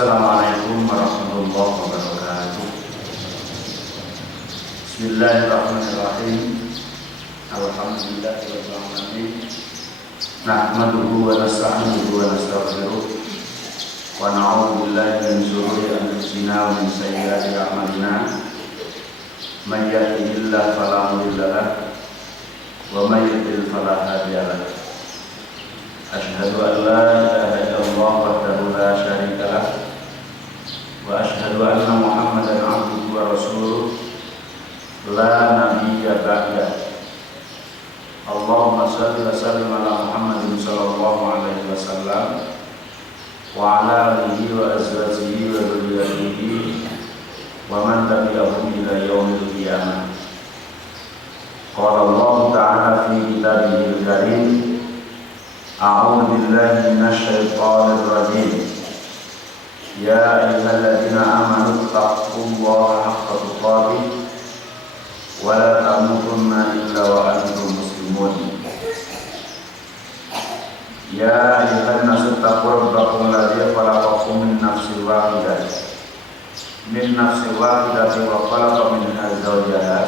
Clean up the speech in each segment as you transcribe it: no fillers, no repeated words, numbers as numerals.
Assalamualaikum warahmatullahi wabarakatuh. Bismillahirrahmanirrahim. Alhamdulillahirabbil alamin. Nahmaduhu wa nasta'inuhu wa nastaghfiruh. Wa na'udzu billahi min shururi anfusina wa min sayyiati a'malina. Man yahdihillahu fala mudilla lahu wa man yudlil fala hadiya lahu. Asyhadu an la ilaha illallah wahdahu la syarika lahu wa asyhadu anna Muhammadan abduhu wa rasuluh la nabiyya ba'da. Allahumma shalli wa sallim ala Muhammadin sallallahu alaihi wasallam wa ala alihi wa azwajihi wa dzurriyyatihi wa man tabi'ahum ila yaumil qiyamah. Qala Allah ta'ala fi kitabihil karim, a'udzu billahi minasy syaithanir rajim. Ya ayyuhalladzina amanu taqullaha haqqa tuqatih wa la tamutunna illa wa antum muslimun. Ya ayyuhan nasu taqu rabbakum alladzi khalaqakum min nafsin wahidatin wa khalaqa minha zawjaha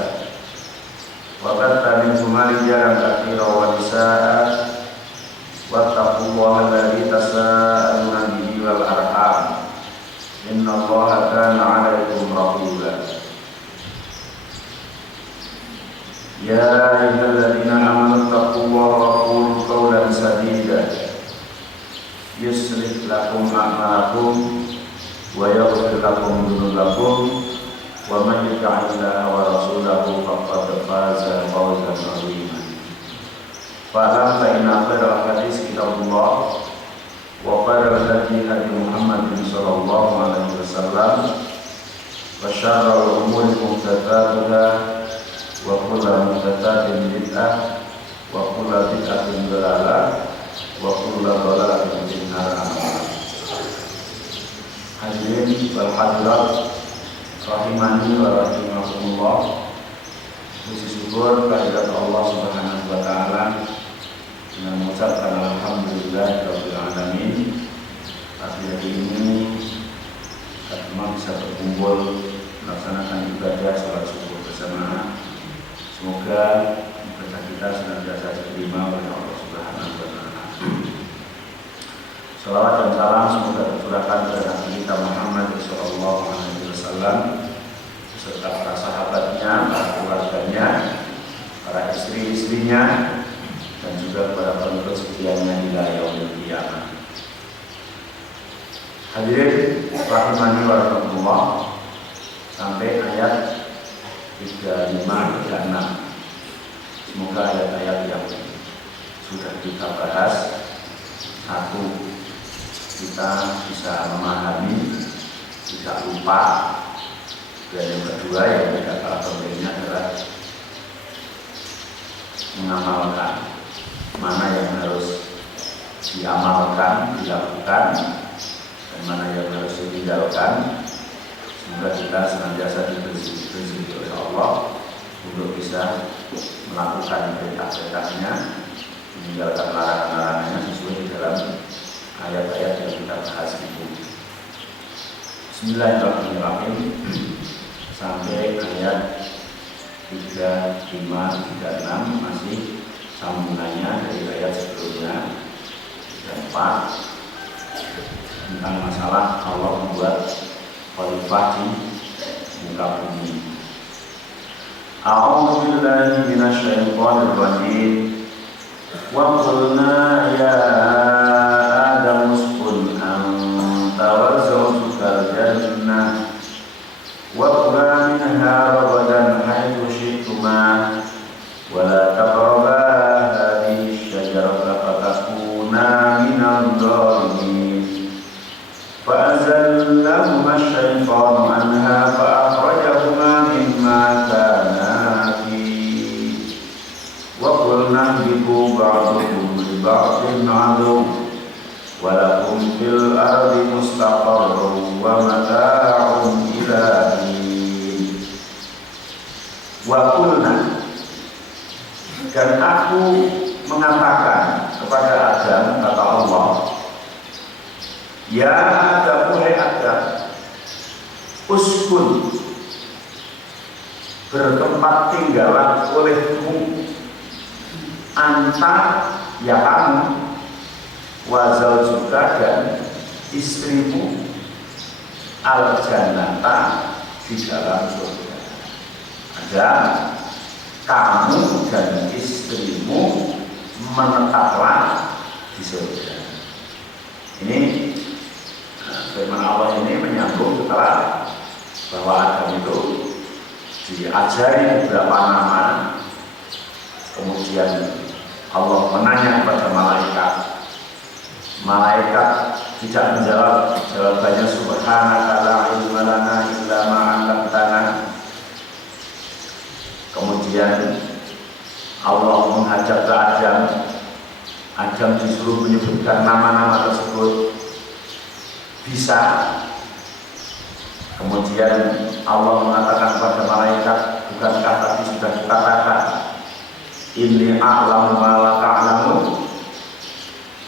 wa batta minhuma rijalan katsiran wa nisaa'a wattaqullaha alladzi tasaaluna bihi wal arham innallaha kana 'alaikum raqiba. Ya ayyuhalladzina amanu taqullaha wa qulu qawlan sadida yuslih lakum a'malakum wa yaghfir lakum dhunubakum wa man yuti'illaha wa rasulahu faqad faza fawzan 'azima. Fa'lam fa inna khairal hadits kitabullah wa khairal hadi hadi Muhammadin sallallahu alaihi wasallam wa syarrul umuri muhdatsatuha wa kullu muhdatsatin bid'ah wa kullu bid'atin dhalalah wa kullu dhalalatin fin nar. Hadirin wal hadirat rahimani wa rahimakumullah. Puji syukur kehadirat Allah Subhanahu wa taala dengan mengucapkan alhamdulillahirabbil alamin. Pagi hari ini kita semua bisa berkumpul melaksanakan ibadah salat subuh bersama. Semoga ibadah kita senantiasa diterima oleh Allah Subhanahu wa taala. Salawat dan salam semoga tercurahkan kepada Nabi kita Muhammad sallallahu alaihi wasallam beserta para sahabatnya, para keluarganya, para istri-istrinya, dan juga kepada pengikut setianya hingga yaumil qiyamah. Hadirin rahimani wa rahimakumullah, sampai ayat 35 dan 36. Semoga ayat-ayat yang sudah kita bahas, satu, kita bisa memahami, tidak lupa, dan yang kedua yang tidak kalah pentingnya adalah mengamalkan mana yang harus diamalkan, dilakukan, dan mana yang harus ditinggalkan. Semoga kita senantiasa diberi oleh Allah untuk bisa melakukan perintah-perintahnya, meninggalkan larangan-larangannya sesuai di dalam ayat-ayat yang kita bahas itu. Bismillahirrahmanirrahim sampai ayat 35, 36 masih sambungannya dari ayat sebelumnya dan 4 tentang masalah Allah membuat khalifah di muka bumi. A'udzu billahi minasy syaithanir rajim. Wa qulna ya Adam uskun anta wa zawjukal jannah wa kula minha ragadan haitsu syi'tuma wa la taqraba hadhihi syajarata fatakuna minadh dhalimin. فأزلهما الشيطان عنها فأخرجهما مما كانا فيه وقلنا اهبطوا بعضكم لبعض عدو ولكم في الأرض مستقر ومتاع إلى حين. وقلنا, dan aku mengatakan kepada Adam, kata Allah, Ya Adam, hai Adam, uskun, bertempat tinggalan olehmu, anta, ya kamu, wazal juga dan istrimu, al-jannata, di dalam surga. Ada kamu dan istrimu menetaplah di surga. Ini firman Allah ini menyambung setelah bahwa Adam itu diajari beberapa nama, kemudian Allah menanya kepada malaikat. Malaikat tidak menjawab, jawabannya subhanaka la ilma lana illa ma 'allamtana. Kemudian Allah menghadap ke Adam. Adam disuruh menyebutkan nama-nama tersebut. Bisa. Kemudian Allah mengatakan kepada malaikat, bukankah tadi sudah dikatakan inni a'lamu ma la ta'lamun.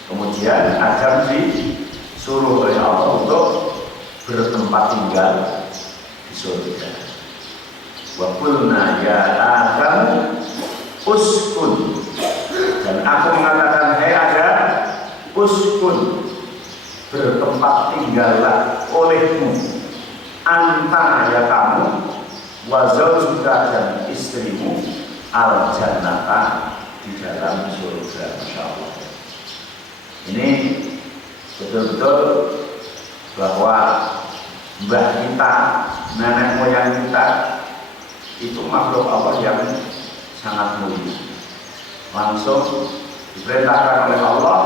Kemudian Adam disuruh oleh Allah untuk bertempat tinggal di surga. Wa qulna ya Adam uskun, dan aku mengatakan hai Adam uskun, bertempat tinggallah olehmu, anta ya kamu, wa zawjuka dan istrimu, al jannata, di dalam surga. Masya Allah. Ini betul-betul bahwa mbah kita, nenek moyang kita itu makhluk Allah yang sangat mulia. Langsung diperintahkan oleh Allah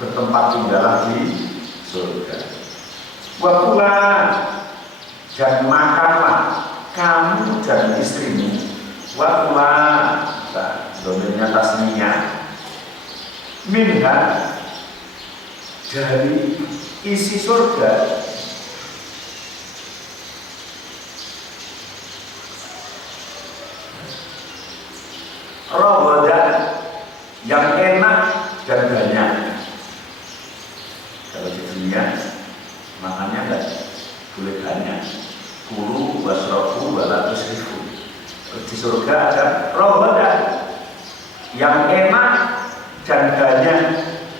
bertempat tinggallah di surga. Wakula, dan makanlah kamu dan istrimu. Wakula, domirnya tasninya, minha, dari isi surga. Robodan, yang enak dan banyak. Kalau di dunia makannya enggak boleh banyak. Kulu wasrofu walatus ribu. Di surga ada robodan, yang enak dan banyak.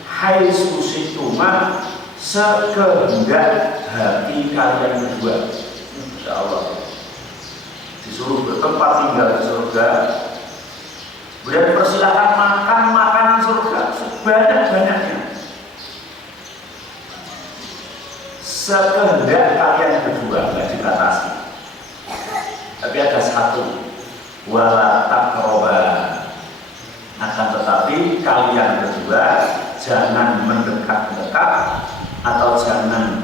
Hai susituma, sekehendak hati kalian berdua. Insya Allah disuruh bertempat tinggal di surga. Kemudian persilakan makan makanan surga sebanyak-banyaknya, sekehendak kalian berdua, nggak dibatasi. Tapi ada satu, wala taqraba, akan tetapi kalian berdua jangan mendekat-dekat atau jangan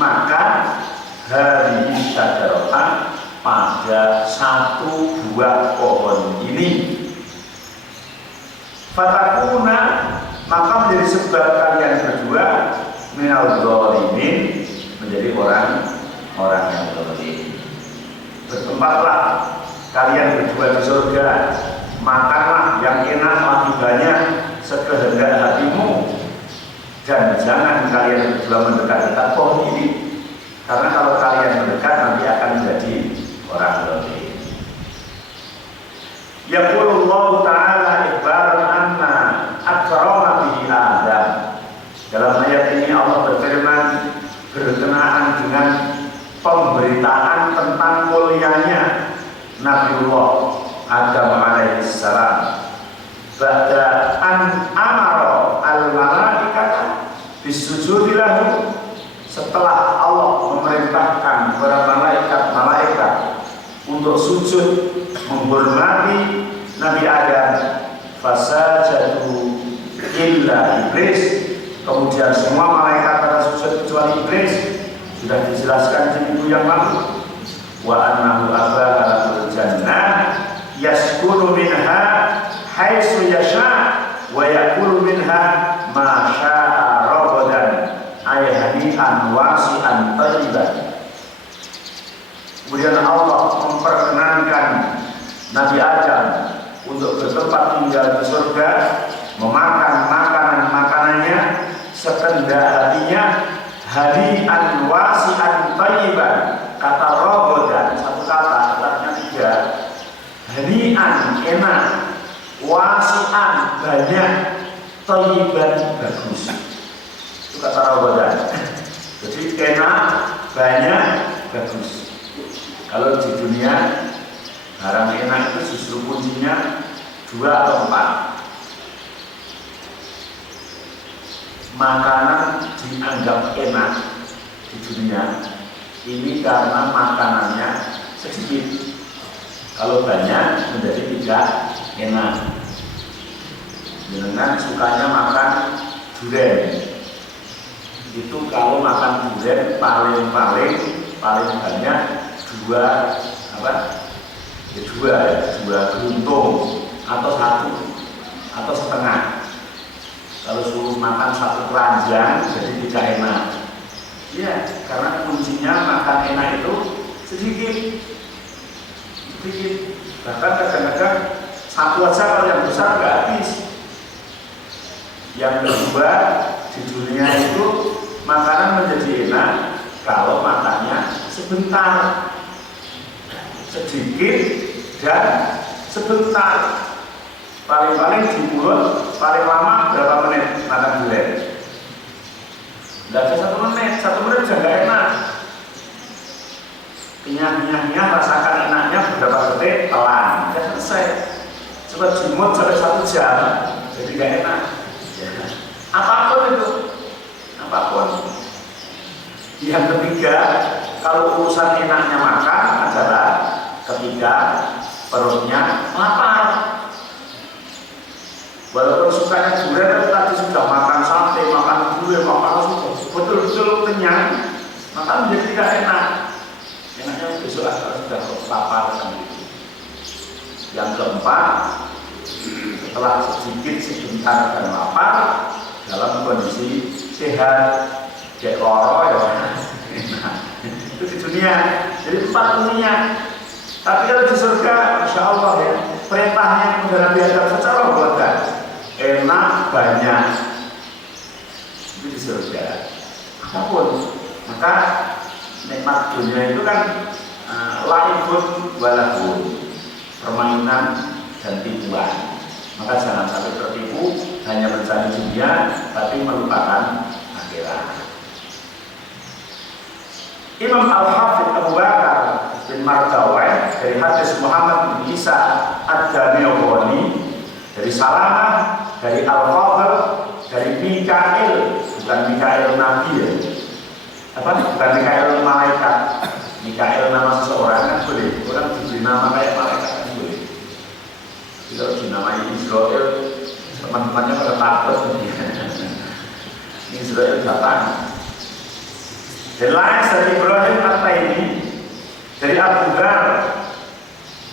makan hari syajarah pada satu buah pohon ini. Fatakuna, maka menjadi sebab kalian berdua minal dzalimin, menjadi orang yang zalim. Bertempatlah kalian berdua di surga, makanlah yang enak lagi banyak sekehendak hatimu, dan jangan kalian berdua mendekat-dekat pohon ini, karena kalau kalian mendekat nanti akan menjadi orang zalim. Yaqulullahu ta'ala ikhbaran anna akrama bihi Adam. Dalam ayat ini Allah berfirman berkenaan dengan pemberitaan tentang mulianya Nabiullah Adam alaihissalam. Ba'da an amara al-malaikata bisujudi lahu, setelah Allah memerintahkan para malaikat untuk sujud menghormati Nabi Adam, fasajadu illa iblis, kemudian semua malaikat pada sujud kecuali iblis. Sudah dijelaskan di minggu yang lalu. Wa annahu abaa jannah yaskunu minha haitsu yasha wa yakulu minha ma syaa rabadan ayhani'an wasi'an thayyiban. Kemudian Allah memperkenankan Nabi Adam untuk bertempat tinggal di surga, memakan makanan-makanannya sekehendak hati tasniyah hadi'an wasi'an thayyiban. Kata rogodan satu kata, artinya 3. Hadi'an enak, wasi'an banyak, thayyiban bagus. Itu kata rogodan. Jadi enak, banyak, bagus. Kalau di dunia barang enak itu justru kuncinya 2 atau 4. Makanan dianggap enak di dunia ini karena makanannya sedikit. Kalau banyak menjadi tidak enak. Dengan sukanya makan durian. Itu kalau makan durian paling banyak 2 buntung atau 1 atau setengah. Kalau suruh makan 1 keranjang jadi tidak enak. Ya, karena kuncinya makan enak itu sedikit. Bahkan kadang-kadang 1 aja kalau yang besar nggak habis. Yang kedua, di dunia itu makanan menjadi enak kalau makannya sebentar, sedikit dan sebentar. Paling-paling di mulut, paling lama berapa menit makan durian? Tidak bisa 1 menit, 1 menit juga nggak enak. Kenyang-kenyangnya, rasakan enaknya beberapa detik, telan, sudah selesai. Coba jimut sampai 1 jam, jadi nggak enak. Ya. Apapun itu, apapun. Yang ketiga, kalau urusan enaknya makan adalah ketika perutnya lapar. Walaupun sukanya durian, tadi sudah makan sate, makan gulai, makan betul-betul kenyang, maka menjadi tidak enak. Enaknya besok kalau sudah lapar kan. Yang keempat, setelah sedikit sebentar dan lapar, dalam kondisi sehat, kayak loro ya enak. Itu di dunia. Jadi 4 dunia. Tapi kalau di surga, insya Allah ya, perintahnya kemudian biadab secara berlebihan. Enak banyak itu di surga apapun. Maka nikmat dunia itu kan laibun walahun, permainan dan tipuan. Maka jangan sampai tertipu hanya mencari dunia tapi melupakan akhirat. Imam Al-Hafidh Abu Bakar bin Mardawai dari hadis Muhammad bin Isa Ad-Damiyawani dari Salamah, dari Al-Fadl, dari Mikail, bukan Mikail Nabi ya. Bukan Mikail malaikat. Mikail nama seseorang kan boleh. Orang diberi nama kayak malaikat kan boleh. Kalau dinamai Israel, teman-temannya pada takut. Israel datang. Dan lain dari Ibrahim At-Taimi dari Abu Dhar,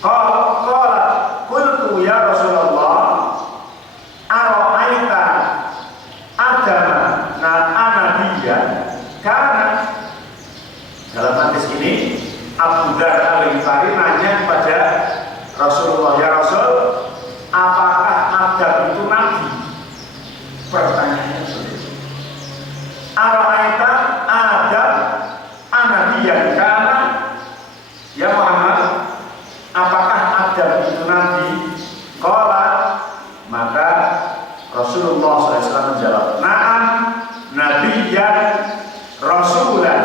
qala qultu ya Rasulullah ara'aita adama anabiyyan. Karena dalam hadis ini Abu Dhar Al-Ghifari nanya kepada Rasulullah, ya Rasul, apakah Adam itu nabi? Pertanyaannya seperti itu. Ara'aita Adam anabiyyan, karena ya Muhammad, apakah Adam itu nabi? Qala, maka Rasulullah SAW menjawab, na'am nabiyyan rasulan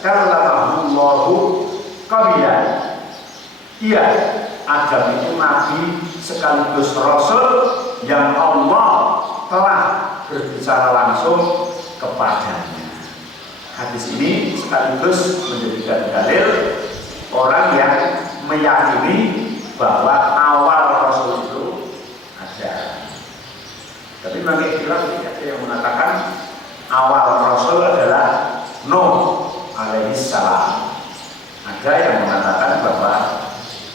kallamahullahu qabilan. Iya, Adam itu nabi sekaligus rasul yang Allah telah berbicara langsung kepadanya. Hadis ini sekaligus menjadikan dalil orang yang meyakini bahwa awal Rasul itu ada. Tapi bagi kira tidak ada yang mengatakan awal Rasul adalah Nuh alaihissalam. Ada yang mengatakan bahwa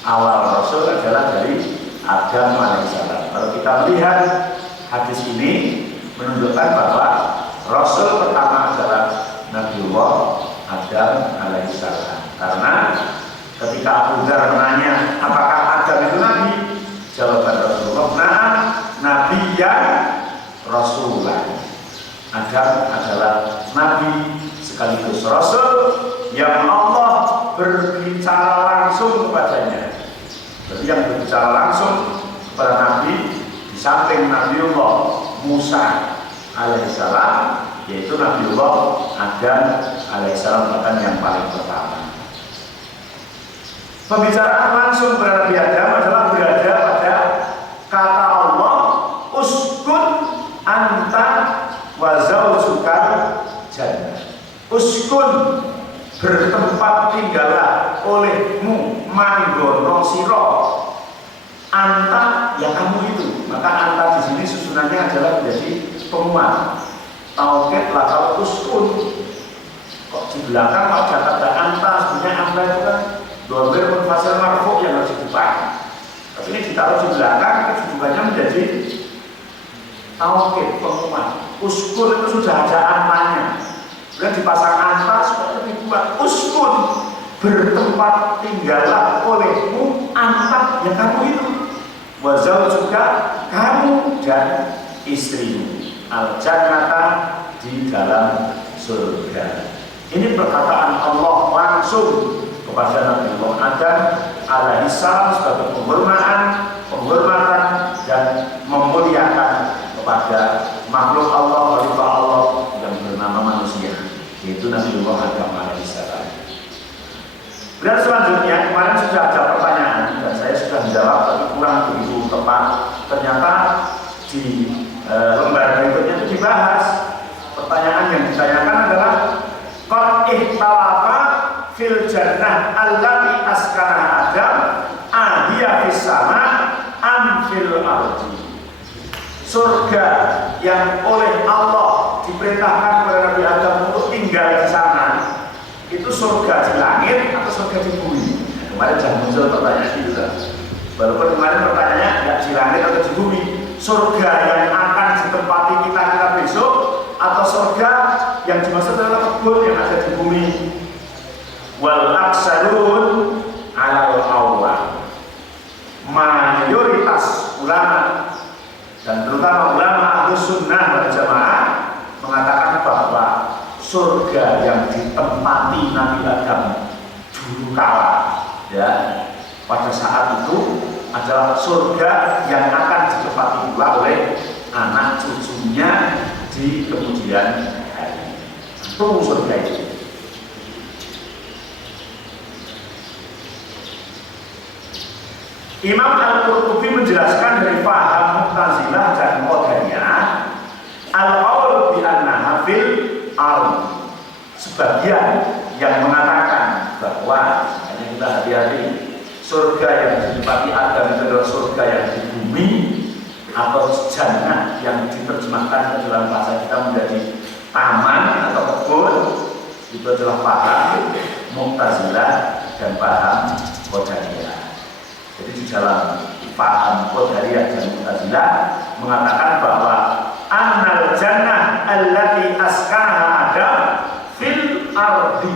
awal Rasul adalah dari Adam alaihissalam. Kalau kita melihat hadis ini menunjukkan bahwa Rasul pertama adalah Nabiullah Adam alaihissalam. Karena ketika Abu Dhar menanya apakah Adam itu nabi, jawaban Rasulullah, nah nabiyyan rasulan. Adam adalah nabi sekaligus rasul yang Allah berbicara langsung kepadanya. Jadi yang berbicara langsung kepada nabi di samping Nabiullah Musa alaihissalam, yaitu Nabiullah Adam alaihissalam, bahkan yang paling pertama. Pembicaraan langsung kepada Nabi Adam adalah berada pada kata Allah, uskun anta wa zaujukal jannah. Uskun, bertempat tinggallah olehmu, manggono siro, anta, ya kamu itu. Maka anta di sini susunannya adalah menjadi penguat. Tauhid lakal uskun. Kok di belakang kalau kata anta, sebenarnya anta itu kan dhamir munfasil marfu yang harus dibuka. Tapi ini ditaruh di belakang, kedudukannya menjadi tauhid, penguat. Uskun itu sudah ada antanya. Kemudian dipasang anta supaya lebih kuat. Uskun, bertempat tinggallah olehmu, anta, ya kamu itu. Wazau juga kamu dan istrimu. Al-jannata, di dalam surga. Ini perkataan Allah langsung kepada Nabi Adam alaihissalam sebagai penghormatan dan memuliakan kepada makhluk Allah, khalifah Allah yang bernama manusia, yaitu Nabi Adam alaihissalam. Dan selanjutnya kemarin sudah ada pertanyaan dan saya sudah menjawab, tapi kurang begitu tepat. Ternyata di lembar berikutnya itu dibahas. Pertanyaan yang ditanyakan adalah qad ihtalafa fil jannah allati askana Adam ahiya fis sama am fil ardi. Surga yang oleh Allah diperintahkan kepada Nabi Adam untuk tinggal di sana, itu surga di langit atau surga di bumi? Kemarin sudah muncul pertanyaan itu kan. Walaupun kemarin pertanyaannya nggak di langit atau di bumi, surga yang akan ditempati kita besok atau surga yang dimaksud adalah kebun yang ada di bumi. Wal aksarun alal awwal. Mayoritas ulama dan terutama ulama Ahlus Sunnah wal Jamaah mengatakan bahwa surga yang ditempati Nabi Adam dulu kala, ya, pada saat itu adalah surga yang akan ditempati pula oleh anak cucunya di kemudian hari. Itu surga itu. Imam Al-Qurtubi menjelaskan dari paham Mu'tazilah dan Qadariyah, al-qaul bi annaha fil ardh. Sebagian yang mengatakan bahwa, hanya kita hati-hati, surga yang ditempati Adam itu adalah surga yang di bumi, atau jannah yang diterjemahkan ke dalam bahasa kita menjadi taman atau kebun. Itu adalah paham Mu'tazilah dan paham Qadariyah. Jadi di dalam paham Qadariyah dan Mu'tazilah mengatakan bahwa annal jannah allati askanaha Adam fil ardi.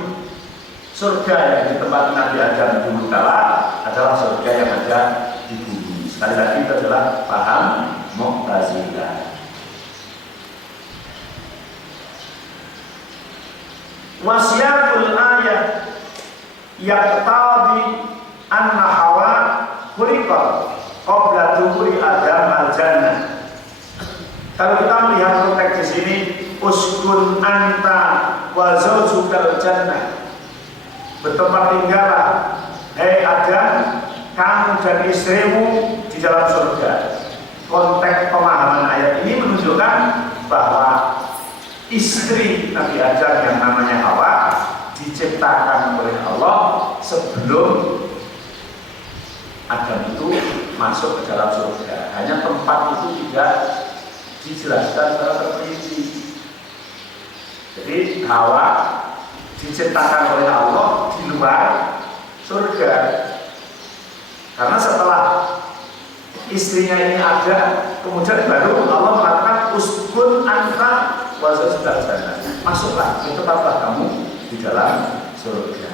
Surga yang ditempati Nabi Adam dulu kala adalah surga yang ada di bumi. Sekali lagi itu adalah paham Mu'tazilah. Wasiatul ayat yaqtadi anna Hawa khuliqat qabla dhuhuri Adam al-jannah. Kalau kita melihat konteks di sini, uskun anta wa zaujukal jannah, bertempat tinggallah hai Adam, kamu dan istrimu di dalam surga. Konteks pemahaman ayat ini menunjukkan bahwa istri Nabi Adam yang namanya Hawa diciptakan oleh Allah sebelum Adam itu masuk ke dalam surga. Hanya tempat itu tidak dijelaskan secara terperinci. Jadi Hawa diciptakan oleh Allah di luar surga. Karena setelah istrinya ini ada, kemudian baru Allah mengatakan uskun anta wa zaujukal jannah. Masuklah, tetaplah kamu di dalam surga.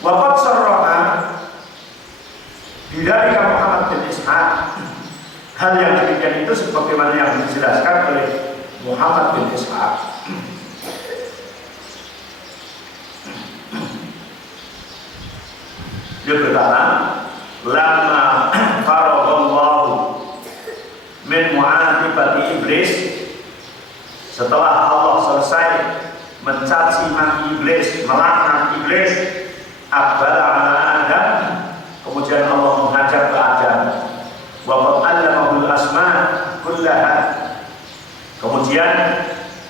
Waqad sarraha bidzalika Muhammad bin Ishaq Hal yang demikian itu sebagaimana yang dijelaskan oleh Muhammad bin Ishaq. Dia berkata, lama faraghallahu min mu'atibati iblis, setelah Allah selesai mencaci maki iblis, melaknat iblis, aqbala ala Adam, kemudian Allah menghadap ke Adam, wa qad allamahul asma' kullaha, kemudian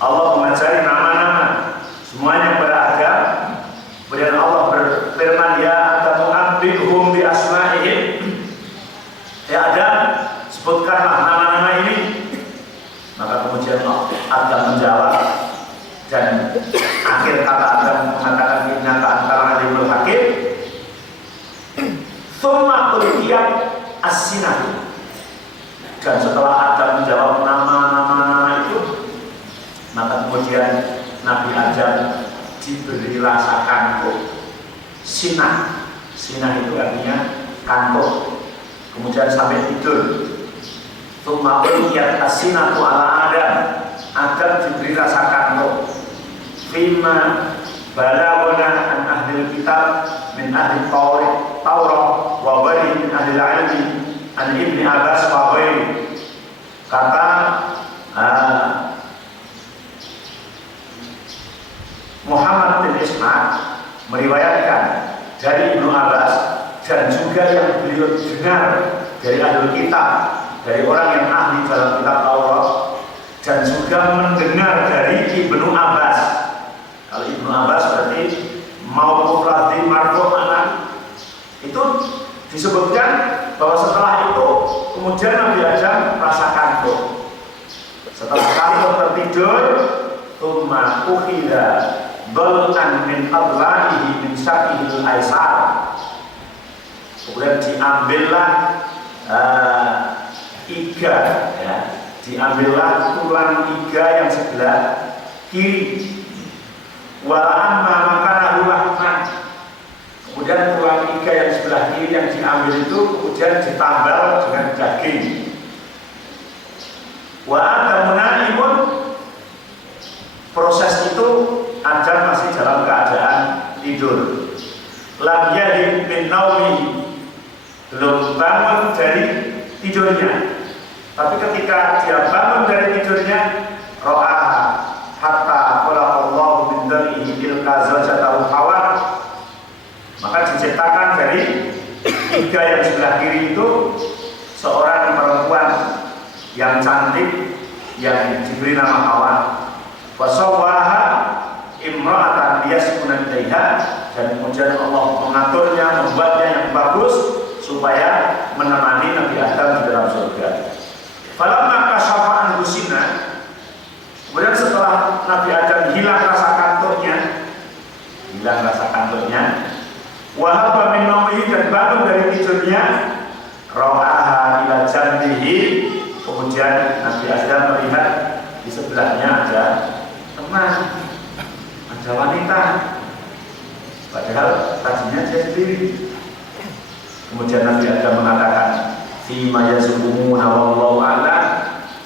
Allah mengajari nama-nama semuanya kepada Adam. Kemudian Allah berfirman, ya Adam ambihum bi asma'ihim, ya Adam, sebutkanlah nama-nama ini. Maka kemudian Adam menjawab, dan akhir kata Adam mengatakan, innaka antal alimul hakim. Tsumma ulqiyat as-sinah, dan setelah Adam menjawab nama-nama itu, maka kemudian Nabi Adam diberi rasa kantuk. Sinah, sinah itu artinya kantuk. Kemudian sampai tidur. Tsumma ulqiyat as-sinatu ala Adam, Adam diberi rasa kantuk. Fima balagona an ahli kitab min ahli Taurat wa ghairi min ahli ilmi an Ibni Abbas wa ghairi. Kata Muhammad bin Ishaq meriwayatkan dari Ibnu Abbas, dan juga yang beliau dengar dari ahli kitab, dari orang yang ahli dalam kitab Taurat, dan juga mendengar dari Ibnu Abbas. Kalau Ibnu Abbas berarti mau radhi marfu anak. Itu disebutkan bahwa setelah itu kemudian Nabi Adam merasa kantuk. Setelah kantuk tertidur, tsumma ukhidha dhal'an min adla'ihi min syaqihil aisar. Kemudian diambillah iga, ya, diambillah tulang iga yang sebelah kiri. Walaan makana ulahman, kemudian tulang iga yang sebelah kiri yang diambil itu kemudian ditambal dengan daging. Wa Adam naimun, proses itu Adam masih dalam keadaan tidur. Lam yadin min naumi, belum bangun dari tidurnya. Tapi ketika dia bangun dari tidurnya, ro'a hatta khalaqallahu min dzarihi tilka zawjatahu Hawa, maka diciptakan dari iga yang sebelah kiri itu seorang perempuan yang cantik yang diberi nama Hawa. Wa sawwaha imra'atan liyaskuna ilaiha, dan kemudian Allah mengaturnya, membuatnya yang bagus supaya menemani Nabi Adam di dalam surga. Falamma kashafa an husina, kemudian setelah Nabi Adam hilang rasa kantuknya, wahaba min naumihi, dan bangun dari tidurnya, ra'aha ila janbihi, kemudian Nabi Adam melihat di sebelahnya ada teman, ada wanita, padahal tadinya dia sendiri. Kemudian Nabi Adam mengatakan, fima yazumuna wallahu a'lam,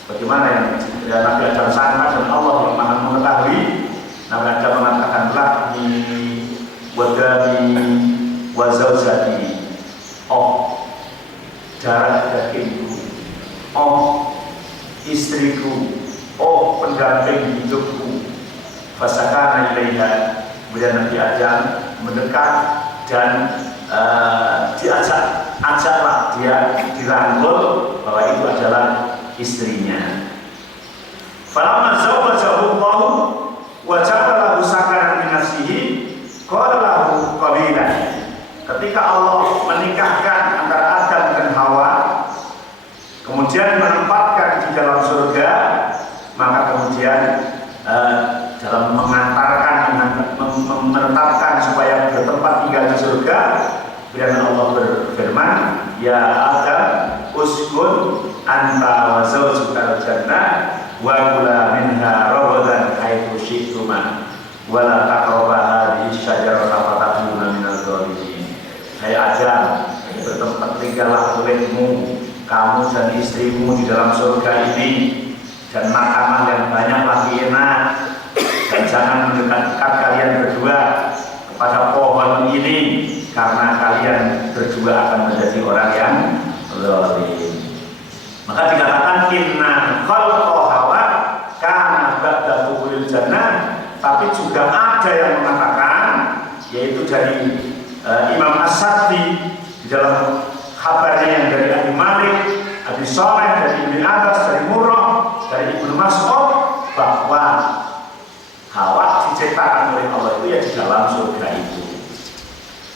bagaimana yang Nabi Adam sangka dan Allah yang Maha mengetahui. Nabi Adam mengatakan, lahmi wa dami wa zawjati, oh darah dagingku, oh istriku, oh pendamping hidupku. Fasakana ilaiha, kemudian Nabi Adam mendekat dan ajaklah dia dirangkul bahwa itu adalah istrinya. Falamma zawwajahu Allah wa ja'ala lahu sakaran min nafsihi qala lahu qabilan. Ketika Allah menikahkan antara Adam dan Hawa, kemudian menempatkan di dalam surga, maka kemudian dalam mengantarkan, menetapkan supaya bertempat tinggal di surga, kemudian Allah berfirman, ya Adam uskun anta wa zawjukal jannah wa kula minha ragadan haitsu syi'tuma wa la taqrabu hadhihi syajarata fatakuna minadh dhalimin. Hai Adam, bertempat tinggallah olehmu, kamu dan istri istrimu di dalam surga ini, dan makanan yang banyak lagi enak, dan jangan mendekat-dekat kalian berdua kepada pohon ini, karena kalian berdua akan menjadi orang yang zalim. Maka dikatakan inna khalqa Hawa kana ba'da tuhulil jannah. Tapi juga ada yang mengatakan, yaitu dari Imam As-Sadi di dalam kabarnya yang dari Abi Malik, Abi Shalih, dari Ibn Abbas, dari Murrah, dari Ibnu Mas'ud, bahwa Hawa diciptakan oleh Allah itu ya di dalam surga itu.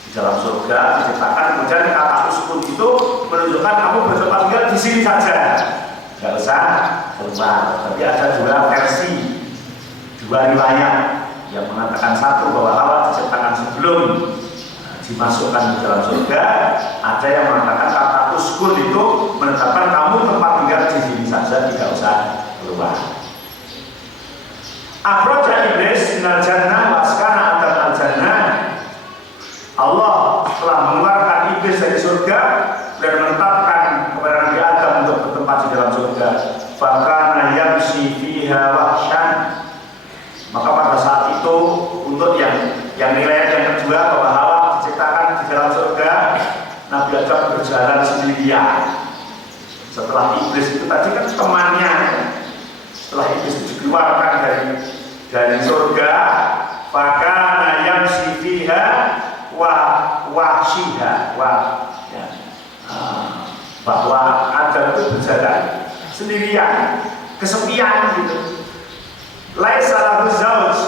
Di dalam surga diciptakan, kemudian kata uskun itu menunjukkan kamu bertempat tinggal di sini saja, nggak usah keluar. Tapi ada dua versi, dua riwayat yang mengatakan, satu bahwa Hawa diciptakan sebelum dimasukkan di dalam surga, ada yang mengatakan kata uskun itu menetapkan kamu tempat tinggal di sini saja, tidak usah keluar. Akhraja iblis minal jannah wa askana al jannah. Allah telah mengeluarkan iblis dari surga dan menetapkan kepada Nabi Adam untuk bertempat di dalam surga. Fakana yamshi fiha wahsyan. Maka pada saat itu, untuk yang nilai yang kedua bahwa Hawa diciptakan di dalam surga, Nabi Adam berjalan sendirian. Setelah iblis itu tadi kan temannya, setelah iblis itu dikeluarkan dari surga, fakana yamshi fiha wahsyiha, bahwa Adam itu berjalan sendirian, kesepian gitu. Laisa lahu zauj,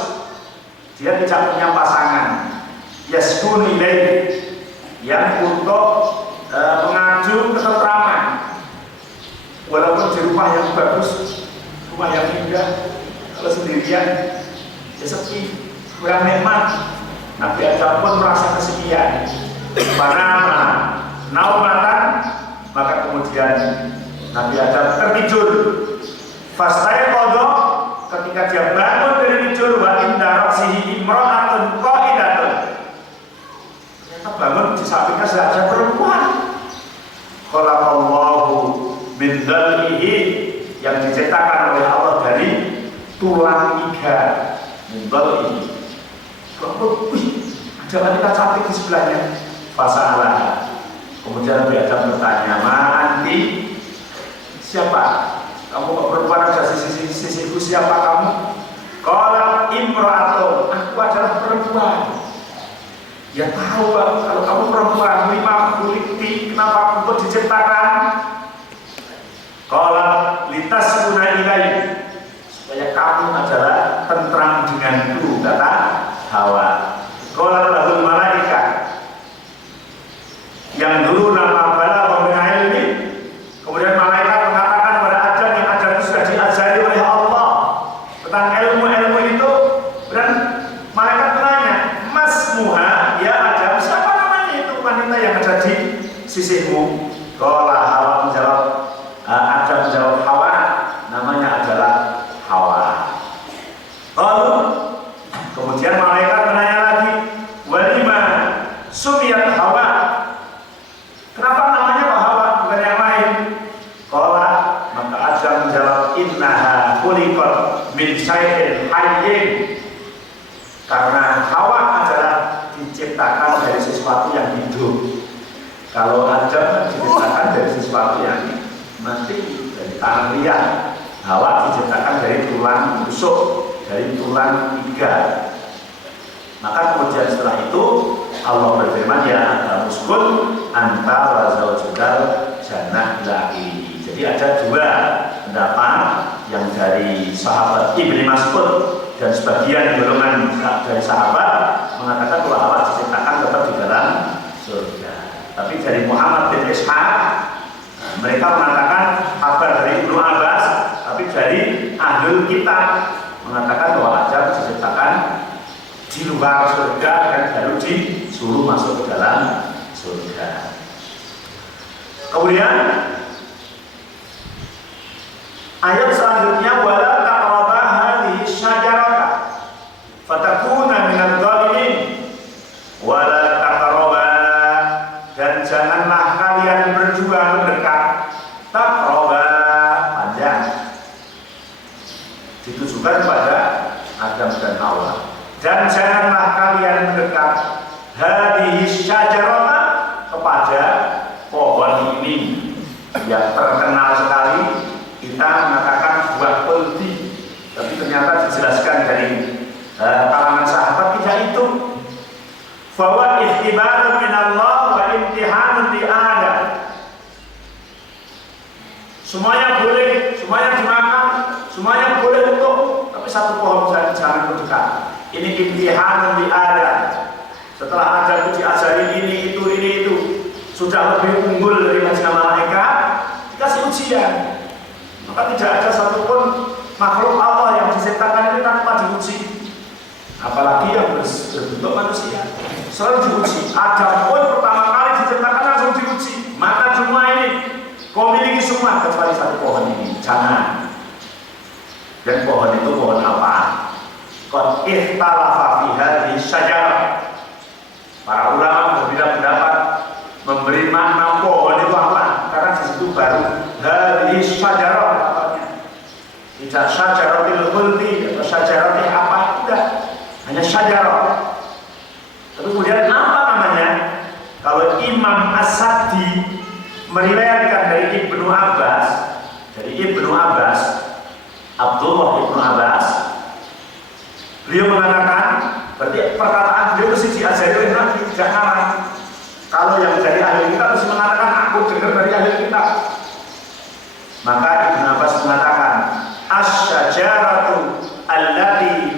dia tidak punya pasangan. Yaskun ilaih, yang untuk mengadu ketentraman. Walaupun di rumah yang bagus, rumah yang indah, kalau sendirian ya sepi, kurang nikmat. Nabi Adam pun merasa kesepian. Panama naumatan, maka kemudian Nabi Adam tertidur. Fastai kodok, ketika dia bangun dari tidur, wa inda ra'sihi imra'atun qa'idatun. Ternyata bangun di sampingnya sudah ada perempuan. Khalaqallahu min dhal'ihi, yang diciptakan oleh Allah dari tulang iga. Min dhal'ihi. Ada wanita cantik di sebelahnya. Fasalah. Kemudian Nabi Adam bertanya, ma anti, siapa? Kamu kok perempuan, ada sisiku, siapa kamu? Qala imra'atun, aku adalah perempuan. Ya tahu kalau kamu perempuan, lima kuliti, kenapa aku diciptakan? Qala litaskuna ilaihi, supaya kamu adalah tentram denganku, kata Hawa. Qala lahul malaikat, yang dulu nama bala wa ilmi. Kemudian malaikat mengatakan kepada Adam, yang Adam itu sudah diajari oleh Allah tentang ilmu-ilmu itu. Dan malaikat bertanya, masmuha ya Adam, siapa namanya itu wanita yang ada di sisimu? Qala Hawa menjawab, Adam menjawab, Hawa, namanya adalah Hawa. Lalu kemudian malaikat menanya lagi, walima sumiyat Hawa, kenapa namanya Pak Hawa bukan yang lain? Qala, maka Adam menjawab, innaha khuliqat min syai'in hayyin, karena Hawa adalah diciptakan dari sesuatu yang hidup. Kalau Adam diciptakan dari sesuatu yang mati, dari tanah liat. Hawa diciptakan dari tulang rusuk, dari tulang iga. Maka kemudian setelah itu Allah berfirman, ya Adam uskun anta wa zaujukal jannah ilahi. Jadi ada dua pendapat, yang dari sahabat Ibnu Mas'ud dan sebagian golongan dari sahabat mengatakan bahwa Hawa diciptakan tetap di dalam surga. Tapi dari Muhammad bin Ishaq, mereka mengatakan kabar dari Ibnu Abbas, tapi dari Ahlul Kitab mengatakan bahwa Adam diciptakan di luar surga dan baru disuruh masuk ke dalam surga. Kemudian ayat selanjutnya, wala taqraba hadhihi syajarata fatakuna minadh dhalimin. Wala taqraba, dan janganlah kalian berdua mendekat. Taqraba ditujukan pada Adam dan Hawa. Dan janganlah kalian mendekat hadhihi syajarah kepada pohon ini. Ya, terkenal sekali kita mengatakan buah kulti, tapi ternyata dijelaskan dari kalangan sahabat tidak itu. Bahwa ihtibarun minallah wa imtihanun li Adam. Semuanya boleh, semuanya dimakan, semuanya boleh untuk, tapi satu pohon jangan mendekat. Ini imtihanun li Adam. Setelah Adam diajari ini itu, sudah lebih unggul dari majikan malaikat, dikasih ujian. Maka tidak ada satupun makhluk Allah yang diciptakan ini tanpa diuji. Apalagi yang berbentuk manusia, selalu diuji. Adam pun pertama kali diciptakan langsung diuji. Makan semua ini, kau miliki semua kecuali satu pohon ini, jangan. Dan pohon itu pohon apa? Qad ikhtalafa fi hadhihi syajarah. Para ulama berbeda pendapat memberi makna pohon itu apa? Karena di situ baru hadhihi syajarah katanya. Tidak syajaratil khuldi atau syajaratil apa, tidak. Hanya syajarah. Tapi kemudian apa namanya? Kalau Imam As-Sadi meriwayatkan dari Ibnu Abbas, Abdullah Ibnu Abbas, beliau mengatakan, berarti perkataan beliau mesti diajari oleh Nabi, tidak ngarang. Kalau yang dari ahli kitab mesti mengatakan aku dengar dari ahli kitab. Maka Ibnu Abbas mengatakan, asy-syajaratu allati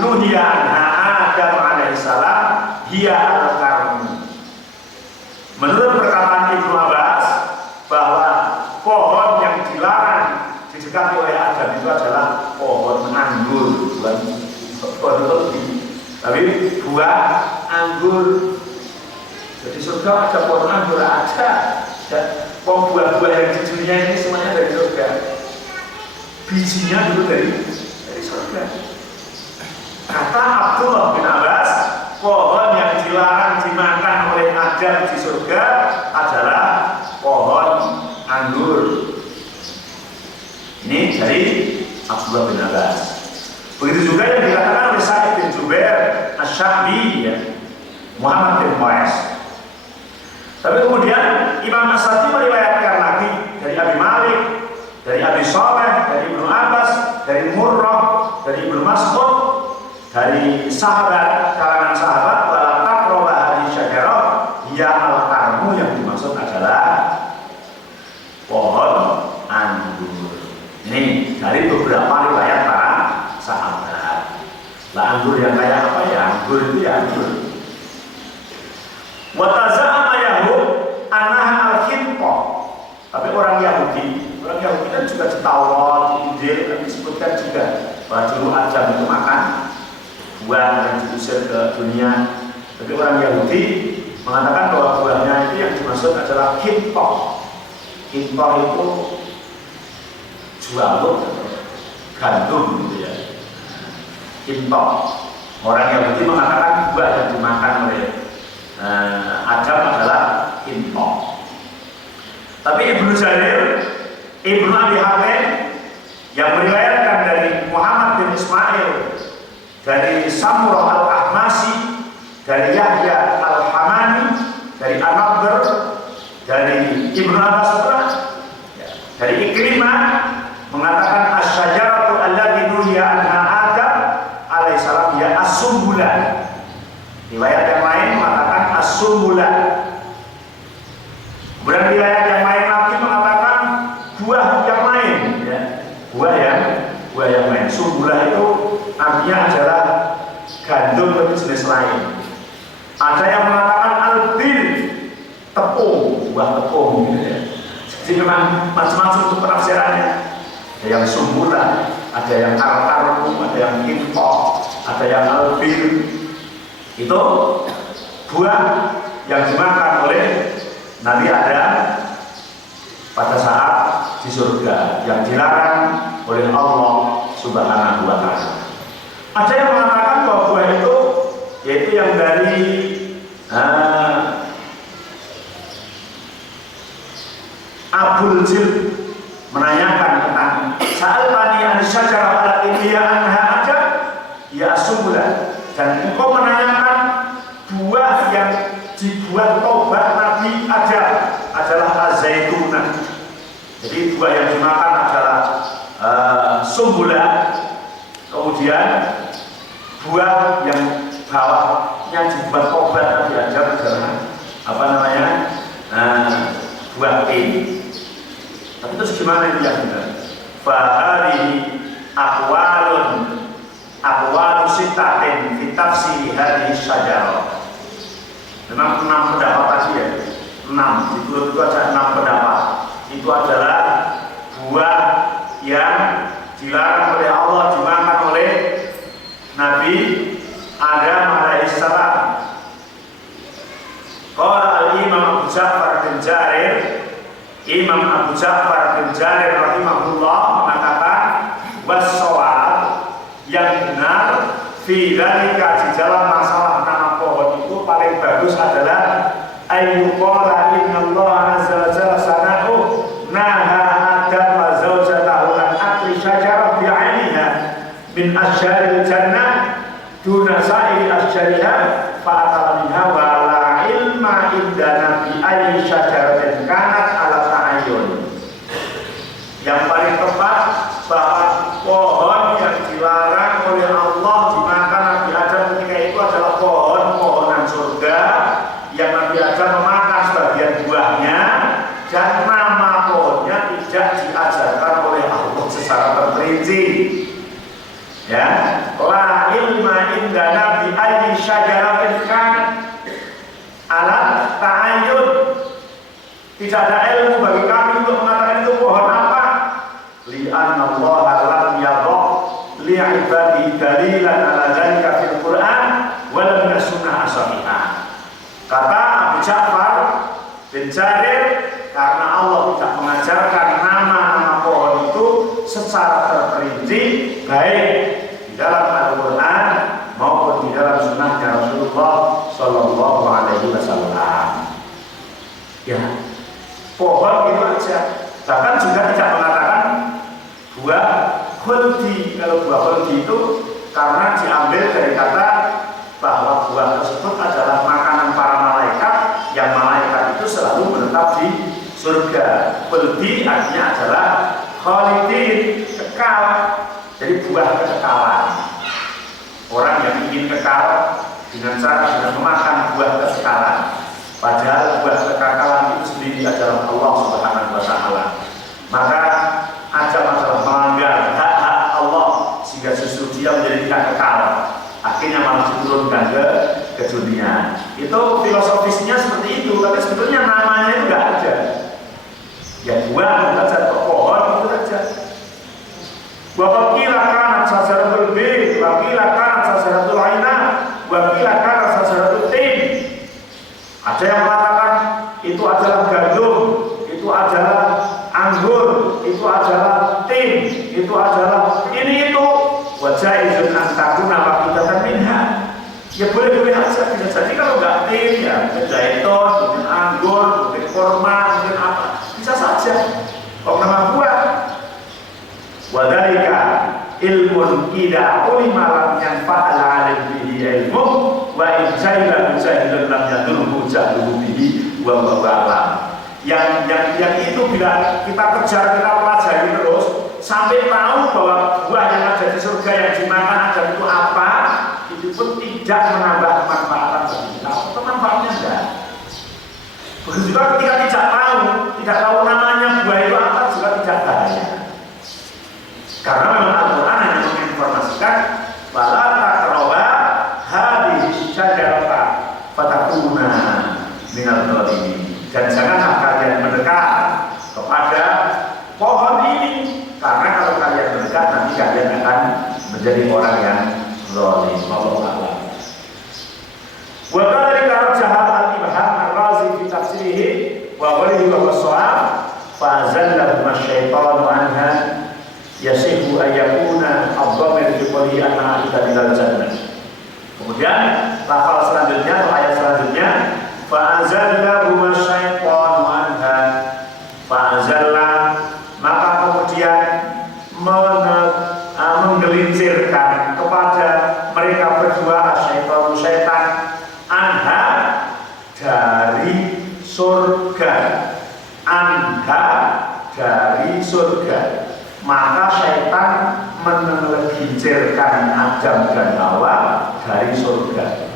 nuhiya anha Adam alaihissalam hiya al-karm. Menurut perkataan Ibnu Abbas bahwa pohon yang dilarang didekati oleh Adam itu adalah pohon anggur, bukan pohon roti, tapi buah anggur. Jadi surga ada pohon anggur, ada buah-buah yang di dunia ini semuanya dari surga. Bijinya dulu dari surga. Kata Abdullah bin Abbas, pohon yang dilarang dimakan oleh Adam di surga adalah pohon anggur. Ini dari Abdullah bin Abbas. Begitu juga yang dikatakan oleh Sa'id bin Jubair Asy-Sya'bi, ya, Muhammad bin Qais. Tapi kemudian Imam As-Sadi meriwayatkan lagi dari Abi Malik, dari Abi Shalih, dari Ibnu Abbas, dari Murrah, dari Ibnu Mas'ud, dari sahabat, kalangan sahabat, wala taqrabu hadhihi syajarah ya al-karmu, yang dimaksud adalah pohon anggur. Ini dari beberapa riwayat para sahabat. Lah anggur yang kayak apa ya? Anggur itu ya anggur. Wa taza'ama yahud annaha al-khimqa. Tapi orang Yahudi kan juga di Taurat, di Injil kan disebutkan juga bahwa dulu Adam itu makan buah yang diusir ke dunia. Tapi orang Yahudi mengatakan bahwa buahnya itu yang dimaksud adalah kintok. Kintok itu jualut, gandum gitu ya. Kintok. Orang Yahudi mengatakan buah yang dimakan oleh Adam adalah kintok. Tapi Ibnu Jarir, Ibnu Abi Hatim yang meriwayatkan dari Muhammad bin Ismail, dari Samurah al-Ahmasi, dari Yahya al-Hamani, dari An-Nadhr, dari Ibnu Abbas pula, dari Ikrimah mengatakan asy-syajaratu allati nuhiya anha Adam alaihissalam ya as-sumbulah. Riwayat yang lain mengatakan as-sumbulah. Kemudian riwayat yang lain lagi mengatakan buah yang lain, ya. buah yang lain. Sumbulah itu artinya adalah gandum tapi jenis lain. Ada yang mengatakan albir, tepung, buah tepung gitu ya. Jadi memang macam-macam untuk penafsirannya. Ada yang sumbulah, ada yang al-karmu, ada yang kintok, ada yang albir. Itu buah yang dimakan oleh Nabi Adam pada saat di surga, yang dilarang oleh Allah Subhanahu wa Ta'ala. Ada yang mengatakan bahwa buah itu yaitu yang dari Abul Jil menanyakan tentang Sa'alani an syajarah engkau menanyakan buah yang dibuat tobat Nabi Adam adalah az-zaitunah. Jadi buah yang dimakan adalah sumbulan, kemudian buah yang bawahnya dibuat tobat Nabi Adam adalah apa namanya, buah tin. Tapi terus gimana itu yang benar? Fahari aqwalu sittatin fi tafsir hadhihi syajarah. Memang 6 pendapat tadi ya. 6, itu ada 6 pendapat. Itu adalah buah yang dilarang oleh Allah dimakan oleh Nabi Adam alaihissalam. Qala al-Imam Abu Ja'far bin Jarir, Imam Abu Ja'far bin Jarir rahimahullah mengatakan was-shawab, yang benar fi dzalika, di dalam masalah nama pohon itu paling bagus adalah ayyuqala innallaha azza wa jalla sana'u naha adam wa zawjatahu an akli syajarah bi'ainiha min asyaril jannah duna sa'iri asyariha fa'akala minha wa la ilma indana bi ayyi syajaratin kanat ala ta'ayyun. Yang paling tepat bahwa pohon yang dilarang oleh Allah dimakan Nabi Adam ketika itu adalah pohonan surga yang Nabi Adam memakan sebagian buahnya, dan nama pohonnya tidak diajarkan oleh Allah secara terperinci. Ya, la ilma indana bi ayyi syajaratin kanat ala ta'ayyun. Tidak ada ilmu bagi kami untuk mengatakan itu pohon apa. Li'anna Allah lam yadha li'ibadi dalilan ala dzalika fil Qur'an wa lam yasunnah as-sahihah. Kata Abu Ja'far bin Jarir, karena Allah tidak mengajarkan nama-nama pohon itu secara terperinci baik di dalam Al-Quran maupun di dalam sunnahnya Rasulullah Sallallahu Alaihi Wasallam. Ya, pohon itu aja. Bahkan juga tidak mengatakan buah khuldi. Kalau buah khuldi itu karena diambil dari kata bahwa buah tersebut adalah makanan para malaikat, yang malaikat itu selalu menetap di surga. Khuldi artinya adalah khalidin, kekal. Jadi buah kekekalan. Orang yang ingin kekal dengan memakan buah kekekalan. Padahal buah kekekalan itu sendiri adalah Allah Subhanahu wa Ta'ala. Maka Adam adalah melanggar hak-hak Allah sehingga justru dia menjadi tidak kekal. Akhirnya malah diturunkan ke dunia. Itu filosofisnya seperti itu, tapi sebetulnya namanya itu nggak ada. Ya buah saja, pohon itu saja. Waqila kanat sajaratul bir, waqila kanat sajaratul aina, waqila kanat sajaratul tin. Ada yang mengatakan itu adalah gandum, itu adalah anggur, itu adalah tin, itu adalah ini itu. Wajah izin antakuna waqidatan minha. Ya boleh-boleh aja, bisa jadi kalau nggak tin ya mungkin zaitun, mungkin anggur, mungkin kurma, mungkin apa, bisa saja. Kalau nama buah. Wadhalika ilmun ida ulima lam yanfa'al alim bihi ilmu wa in jahila jahilan lam yadurhu jahluhu bihi wa alam. Yang itu bila kita kejar, kita pelajari terus sampai tahu bahwa buah yang ada di surga yang dimakan ada itu apa, itu pun tidak menambah manfaatan bagi kita. Atau manfaatnya enggak. Begitu juga ketika tidak tahu namanya buah itu apa, juga tidak bahaya. Karena memang Al-Quran hanya menginformasikan wala taqrabu hadhihi syajarata fatakuna minal dhalimin. Dan janganlah kalian mendekat kepada pohon ini, karena kalau kalian mendekat nanti kalian akan menjadi orang yang zalim. Allahu a'lam. Wa dzalika rajjaha al-Imam Ar-Razi fi tafsirihi wa qawlihi wa as-shawab fa zallahu asy-syaitanu anha yasihu ayyakuna ad-dhamir fi qawli anna ila jannah. Kemudian lafal selanjutnya atau ayat selanjutnya fa'azallahu asy-syaitanu anha, fa'azalla, maka kemudian menggelincirkan kepada mereka berdua asy-syaitan menggelincirkan Adam dan Hawa dari surga.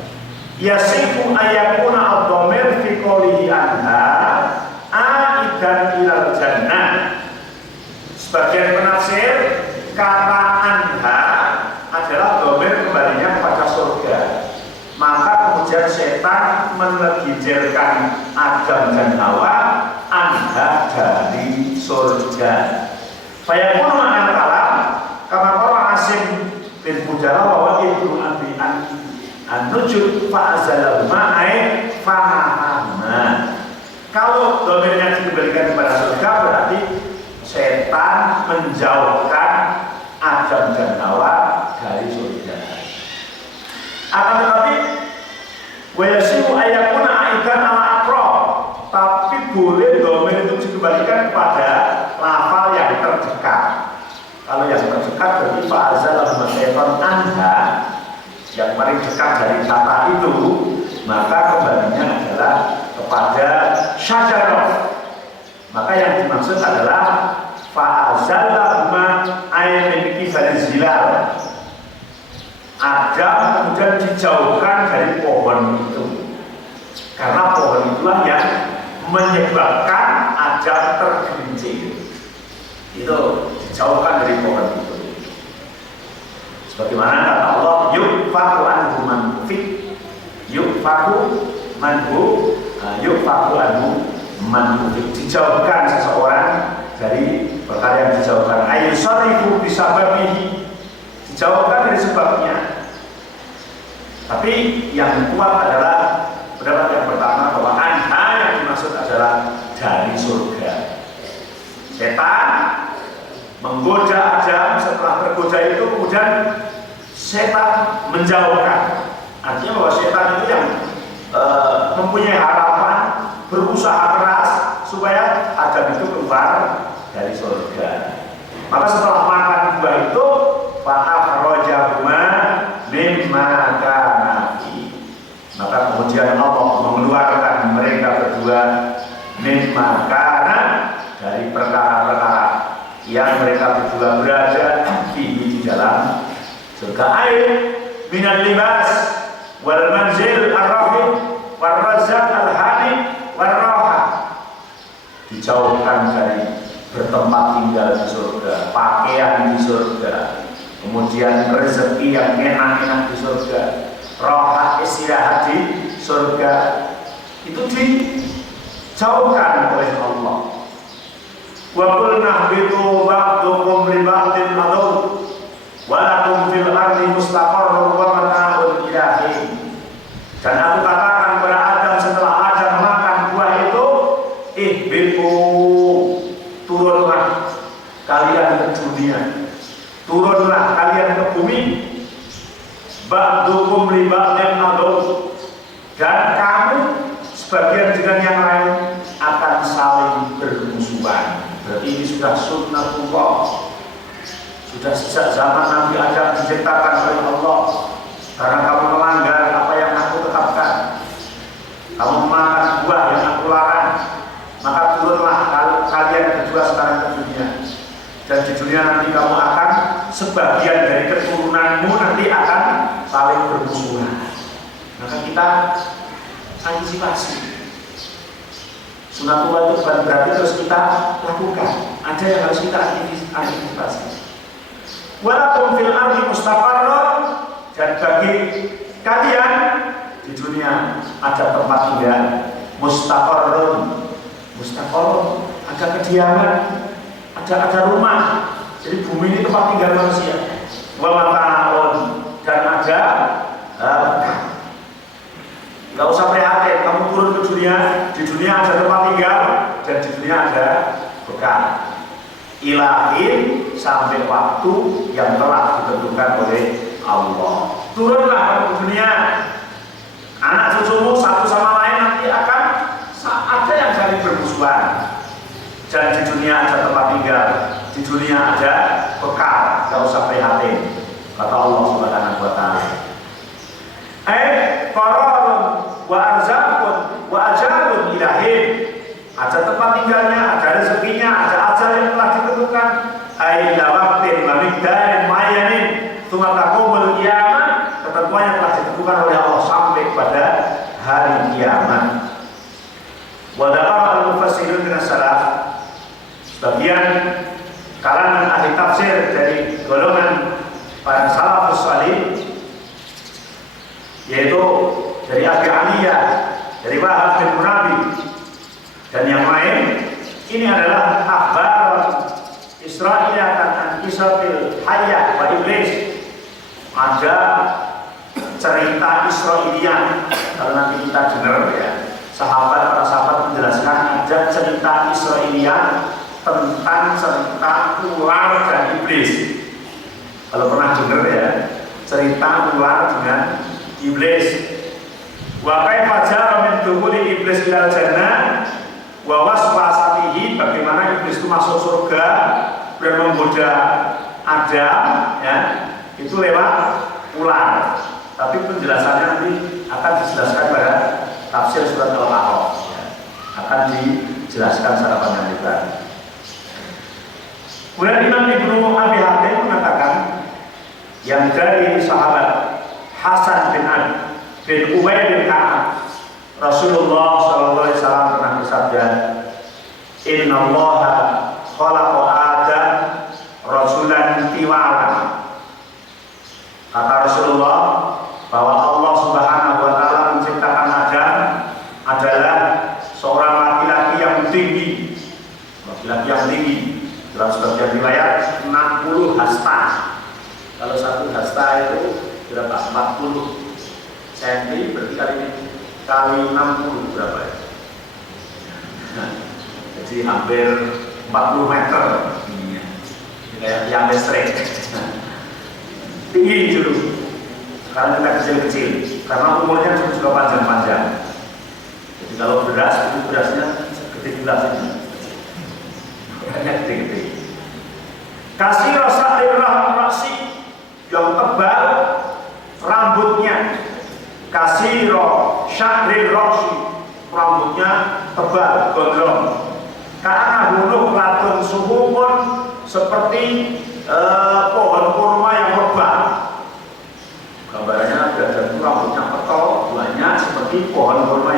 Yasifu ayakuna ad-dhamir fi qoulihi anha aidan ilal jannah. Sebagian penafsir kata anha adalah dhamir kembalinya kepada surga. Maka kemudian setan menggelincirkan Adam dan Hawa anha dari surga. Fayakunu ma'al kalam kama qala Asim bin Budara bahwa ibnu Abi an-nujud fa'azalahuma ay fahama. Kalau domainnya dikembalikan kepada surga berarti setan menjauhkan Adam dan Hawa dari surga. Akan tetapi wayasimu ayakuna aidan ala akro, tapi boleh domain itu dikembalikan kepada lafal yang terdekat. Kalau yang terdekat berarti fa'azalahuma setan anha, yang paling dekat dari kata itu, maka kembalinya adalah kepada syajarah. Maka yang dimaksud adalah fa'azallahuma aymin kifal zilal. Adam kemudian dijauhkan dari pohon itu, karena pohon itulah yang menyebabkan Adam tergelincir. Itu dijauhkan dari pohon itu. Sebagaimana kata Allah, yukfaku anhu manfik, yukfaku anhu manfik, dijauhkan seseorang dari perkara yang dijauhkan. Ayu sarifu bisababihi, dijauhkan dari sebabnya. Tapi yang kuat adalah pendapat yang pertama bahwa anha yang dimaksud adalah dari surga. Setan menggoda Adam, setelah tergoda itu kemudian setan menjauhkan. Artinya bahwa setan itu yang mempunyai harapan, berusaha keras supaya Adam itu keluar dari surga. Maka setelah makan buah itu, fa'akhrajahuma mimma kana fi, maka kemudian Allah mengeluarkan mereka berdua mimma kana, dari perkara-perkara yang mereka berdua berada di dalam surga. Air minal libas wal manzil ar-rahim wal razaq al-hani wal raha, dijauhkan dari bertempat tinggal di surga, pakaian di surga, kemudian rezeki yang enak-enak di surga, raha istirahat di surga, itu dijauhkan oleh Allah. Wa qulna bitu ba'dukum li ba'din adu wa lakum fil ardi mustaqarrun wa mata'un ilahi. Dan aku katakan kepada Adam setelah Adam makan buah itu, ihbitu, turunlah kalian ke dunia, turunlah kalian ke bumi, ba'dukum li ba'din adu, dan kamu sebagian dengan yang lain akan saling bermusuhan. Berarti ini sudah sunnatullah, sudah sejak zaman Nabi Adam diciptakan oleh Allah. Karena kamu melanggar apa yang aku tetapkan, kamu memakan buah yang aku larang, maka turunlah kalian berdua sekarang ke dunia. Dan di dunia nanti kamu akan, sebagian dari keturunanmu nanti akan saling bermusuhan. Maka kita antisipasi. Sunatullah itu bukan berarti terus kita lakukan, ada yang harus kita antisipasi. Walakum fil ardi mustaqarrun, dan bagi kalian di dunia ada tempat tinggal. Mustaqarrun, mustaqarrun, ada kediaman, ada rumah. Jadi bumi ini tempat tinggal manusia. Wa mata'un, dan ada nggak usah prihatin, kamu turun ke dunia, di dunia ada tempat tinggal, dan di dunia ada bekal. Ilahin, sampai waktu yang telah ditentukan oleh Allah. Turunlah ke dunia, anak cucumu satu sama lain nanti akan ada yang saling bermusuhan. Dan di dunia ada tempat tinggal, di dunia ada bekal, nggak usah prihatin, kata Allah Subhanahu wa Ta'ala. Qararun wa arzaqun wa ajalun ilahin, ada tempat tinggalnya, ada rezekinya, ada ajal yang telah ditentukan. Aila waqtin wa miqdarin ma tsumma taqumul qiyamah, ketentuannya telah ditentukan oleh Allah sampai pada hari kiamat. Wa dzakara al-mufassirun min as-salaf, sebagian kalangan ahli tafsir dari golongan para salafus salih, yaitu dari Abi Aliyah, dari Wahab bin Munabi dan yang lain, ini adalah akhbar Israiliyatan an Isabil Hayyah wa Iblis. Ada cerita Israiliyah, kalau nanti kita dengar ya, para sahabat menjelaskan ada cerita Israiliyah tentang cerita ular dan iblis. Kalau pernah dengar ya, cerita ular dengan iblis. Wa kaifa jara min dukhuli iblis ilal jannah wa waswasatihi, bagaimana iblis itu masuk surga dan menggoda Adam ya, itu lewat ular. Tapi penjelasannya nanti akan dijelaskan pada tafsir surat Al-A'raf ya. Akan dijelaskan secara panjang lebar. Kemudian Imam Ibnu Abi Hatim mengatakan yang dari sahabat Hasan bin Ubaid bin Ka'ab, Rasulullah SAW pernah bersabda, Inna Allaha khalaqa Adam rasulan tiwalan. Kata Rasulullah bahwa Allah Subhanahu wa Ta'ala menciptakan Adam adalah seorang laki-laki yang tinggi, dalam sebagian riwayat 60 hasta. Kalau satu hasta itu berapa? 40 cm, berarti kali 60 berapa ya? Nah, jadi hampir 40 meter. Kayak yang listrik. Tinggi dulu. Sekarang kita kecil-kecil, karena umurnya juga panjang-panjang. Jadi kalau beras, itu berasnya gede gelas ini. Banyak gede-gede. Kasih rasa rasi yang tebal rambutnya. Kasih syahrir rosi, rambutnya tebal, gondrong. Karena hulu latun suhu pun seperti pohon kurma yang lebat. Gambarannya ada rambutnya petol, buahnya seperti pohon kurma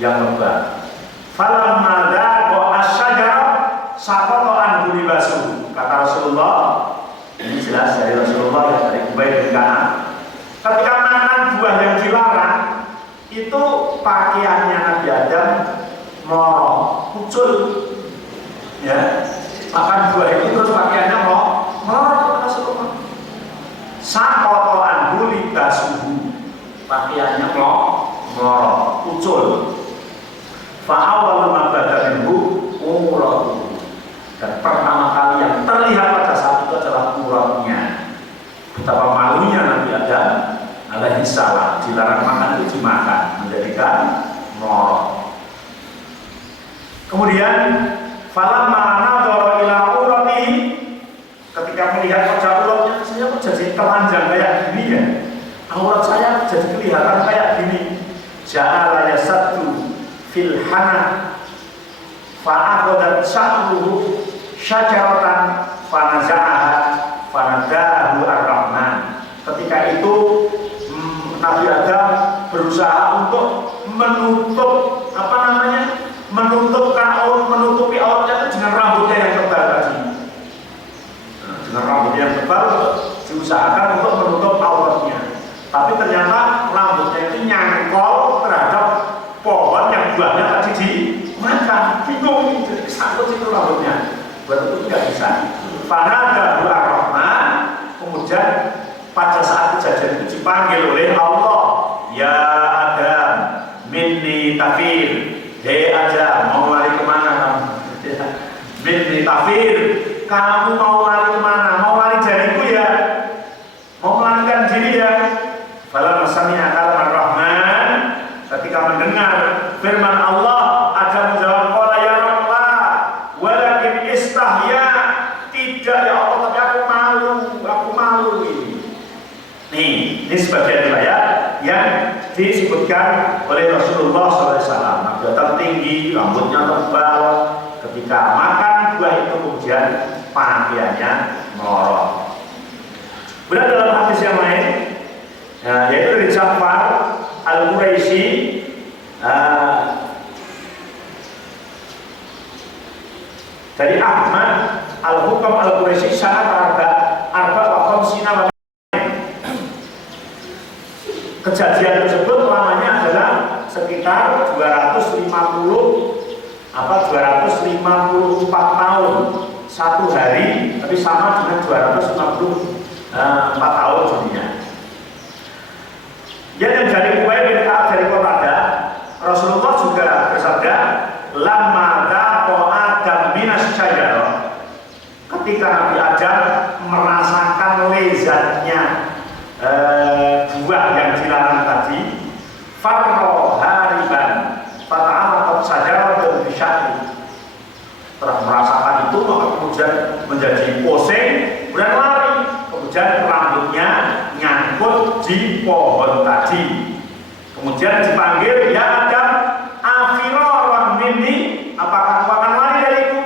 yang lebat. Falamma daqa asy-syajar saqata anhu libasu. Kata Rasulullah, ini jelas dari Rasulullah dan dari Ubaid bin Ka'ab. Ketika makan buah yang dilarang, itu pakaiannya Nabi Adam morong, kucul, ya. Makan buah itu terus pakaiannya morong, Rasulullah. Saqata anhu libasuhu, pakaiannya morong, kucul. Fa'awwalu ma bada minhu uratuhu, dan pertama kali yang terlihat pada saat itu adalah uratnya. Betapa malunya Nabi Adam alaihi salam, dilarang makan itu dimakan, menjadikan morong. Kemudian falamma nadhara ila uratihi, ketika melihat wajah uratnya, saya kok jadi telanjang kayak gini ya, aurat saya jadi kelihatan kayak gini. Ja'ala yasaddu fil hana fa'aqadat sa'ruhu syajaratan fanaza'aha fanadahu ar-Rahman. Ketika itu Nabi Adam berusaha untuk menutupi auratnya dengan rambutnya yang tebal tadi. Dengan rambutnya yang tebal diusahakan untuk menutup auratnya. Tapi ternyata rambutnya itu nyangkol terhadap pohon yang buahnya tadi dimakan. Bingung, jadi kesangkut itu rambutnya. Buat itu tidak bisa. Fanadahu ar-Rahman. Kemudian pada saat kejadian itu dipanggil oleh Allah, ya Adam, minni tafir. Hei Adam, mau lari kemana kamu? Minni tafir, kamu mau lari kemana? Mau lari dariku ya? Mau melarikan diri ya? Falamma sami'a kalam ar-Rahman, ketika mendengar firman Allah, Adam menjawab, qala ya Allah, walakin istahya, tidak ya Allah, tapi aku malu ini. Ini sebagian riwayat yang disebutkan oleh Rasulullah SAW. Nabi Adam tinggi, rambutnya tebal. Ketika makan buah itu kemudian pakaiannya melorot. Benar dalam hadis yang lain, yaitu dari Ja'far Al-Quraisy, dari Ahmad Al-Hukam Al-Quraisy sanad arba wa khamsina wa kejadian tersebut lamanya adalah sekitar 254 tahun satu hari, tapi sama dengan 254 tahun jadinya. Yang dari Ubay bin Ka'ab dari Qatadah, Rasulullah juga bersabda, "Lamma daqa Adam minas syajarah." Ketika Nabi Adam merasakan lezatnya buah yang dilarang tadi, farro hariban fata'alaqat syajaratun bisyari. Setelah merasakan itu, maka kemudian menjadi pusing, kemudian lari, kemudian rambutnya nyangkut di pohon tadi. Kemudian dipanggil, "Ya Adam, afiraran minni, apakah kau akan lari dariku?"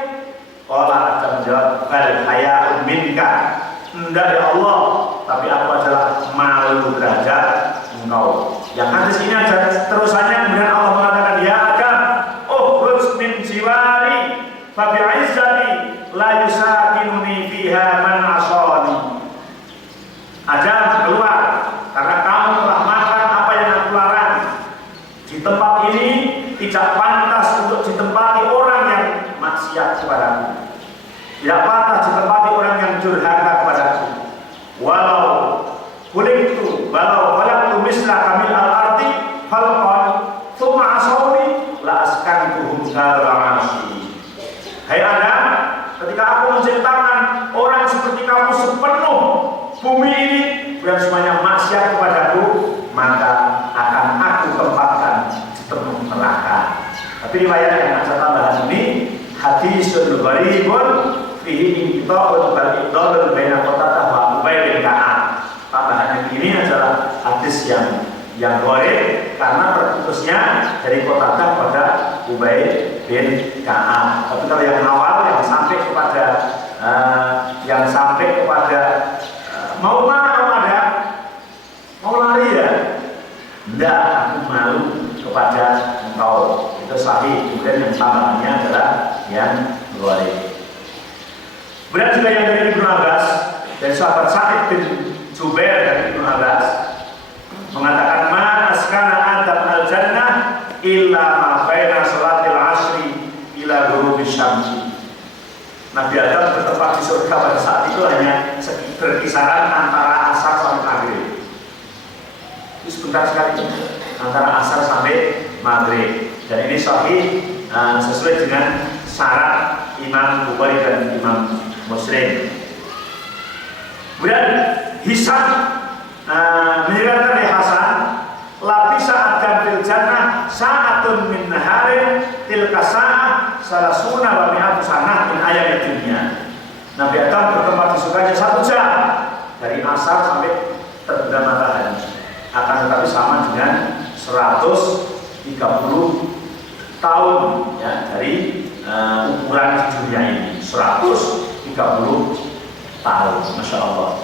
Qala Adam jawab, "Bal haya'un minka." Enggak ya Allah, tapi aku adalah malu terhadap engkau. Yang hadis ini ada terusannya, kemudian Allah mengatakan, "Ya Adam, ukhruj min jiwari fa bi'izzati la yusakinuni fiha man asani." Adam, keluar, karena kamu telah makan apa yang aku larang. Di tempat ini tidak pantas untuk ditempati orang yang maksiat kepadaku. Tidak pantas ditempati orang yang durhaka kepadaku. Walau kulitu misla kamil al-ardi falqan thumma asawni la askantuhum dara'asi. Hai Adam, ketika aku menciptakan orang seperti kamu sepenuh bumi ini dan semuanya maksiat kepadaku, maka akan aku tempatkan di tempat neraka. Tapi riwayat yang ada tambahan ini, hadisun gharibun fihi inqita'un bal idalun baina Qatadah wa Ubay bin Ka'ab. Tambahan ini adalah hadis yang gharib karena terputusnya dari Qatadah pada Ubay bin Ka'ab. Tapi kalau yang awal yang sampai kepada mau lari ya? Enggak, aku malu kepada engkau. Itu sahih. Kemudian yang tambahannya adalah yang gharib. Kemudian juga yang dari Ibnu Abbas dan sahabat Sa'id bin Jubair dari Ibnu Abbas mengatakan, "Ma askana Adam al-jannah illa ma baina salatil asri ila ghurubisy syamsi." Nabi Adam bertempat di surga pada saat itu hanya berkisaran antara asar sampai maghrib. Itu sebentar sekali antara asar sampai maghrib. Dan ini sahih sesuai dengan syarat Imam Bukhari dan Imam Muslim. Kemudian Hisam menyebutkan dari Hasan, "Lapisa Adam fil jannah sa'atun min naharin tilka sa'ah salasuna wa mi'atu sanah min ayat dunia." Nabi Adam bertempat di surga 1 jam dari asar sampai terbenam matahari. Akan tetapi sama dengan 130 tahun ya, dari ukuran di dunia ini. 130 tahun, Masya Allah.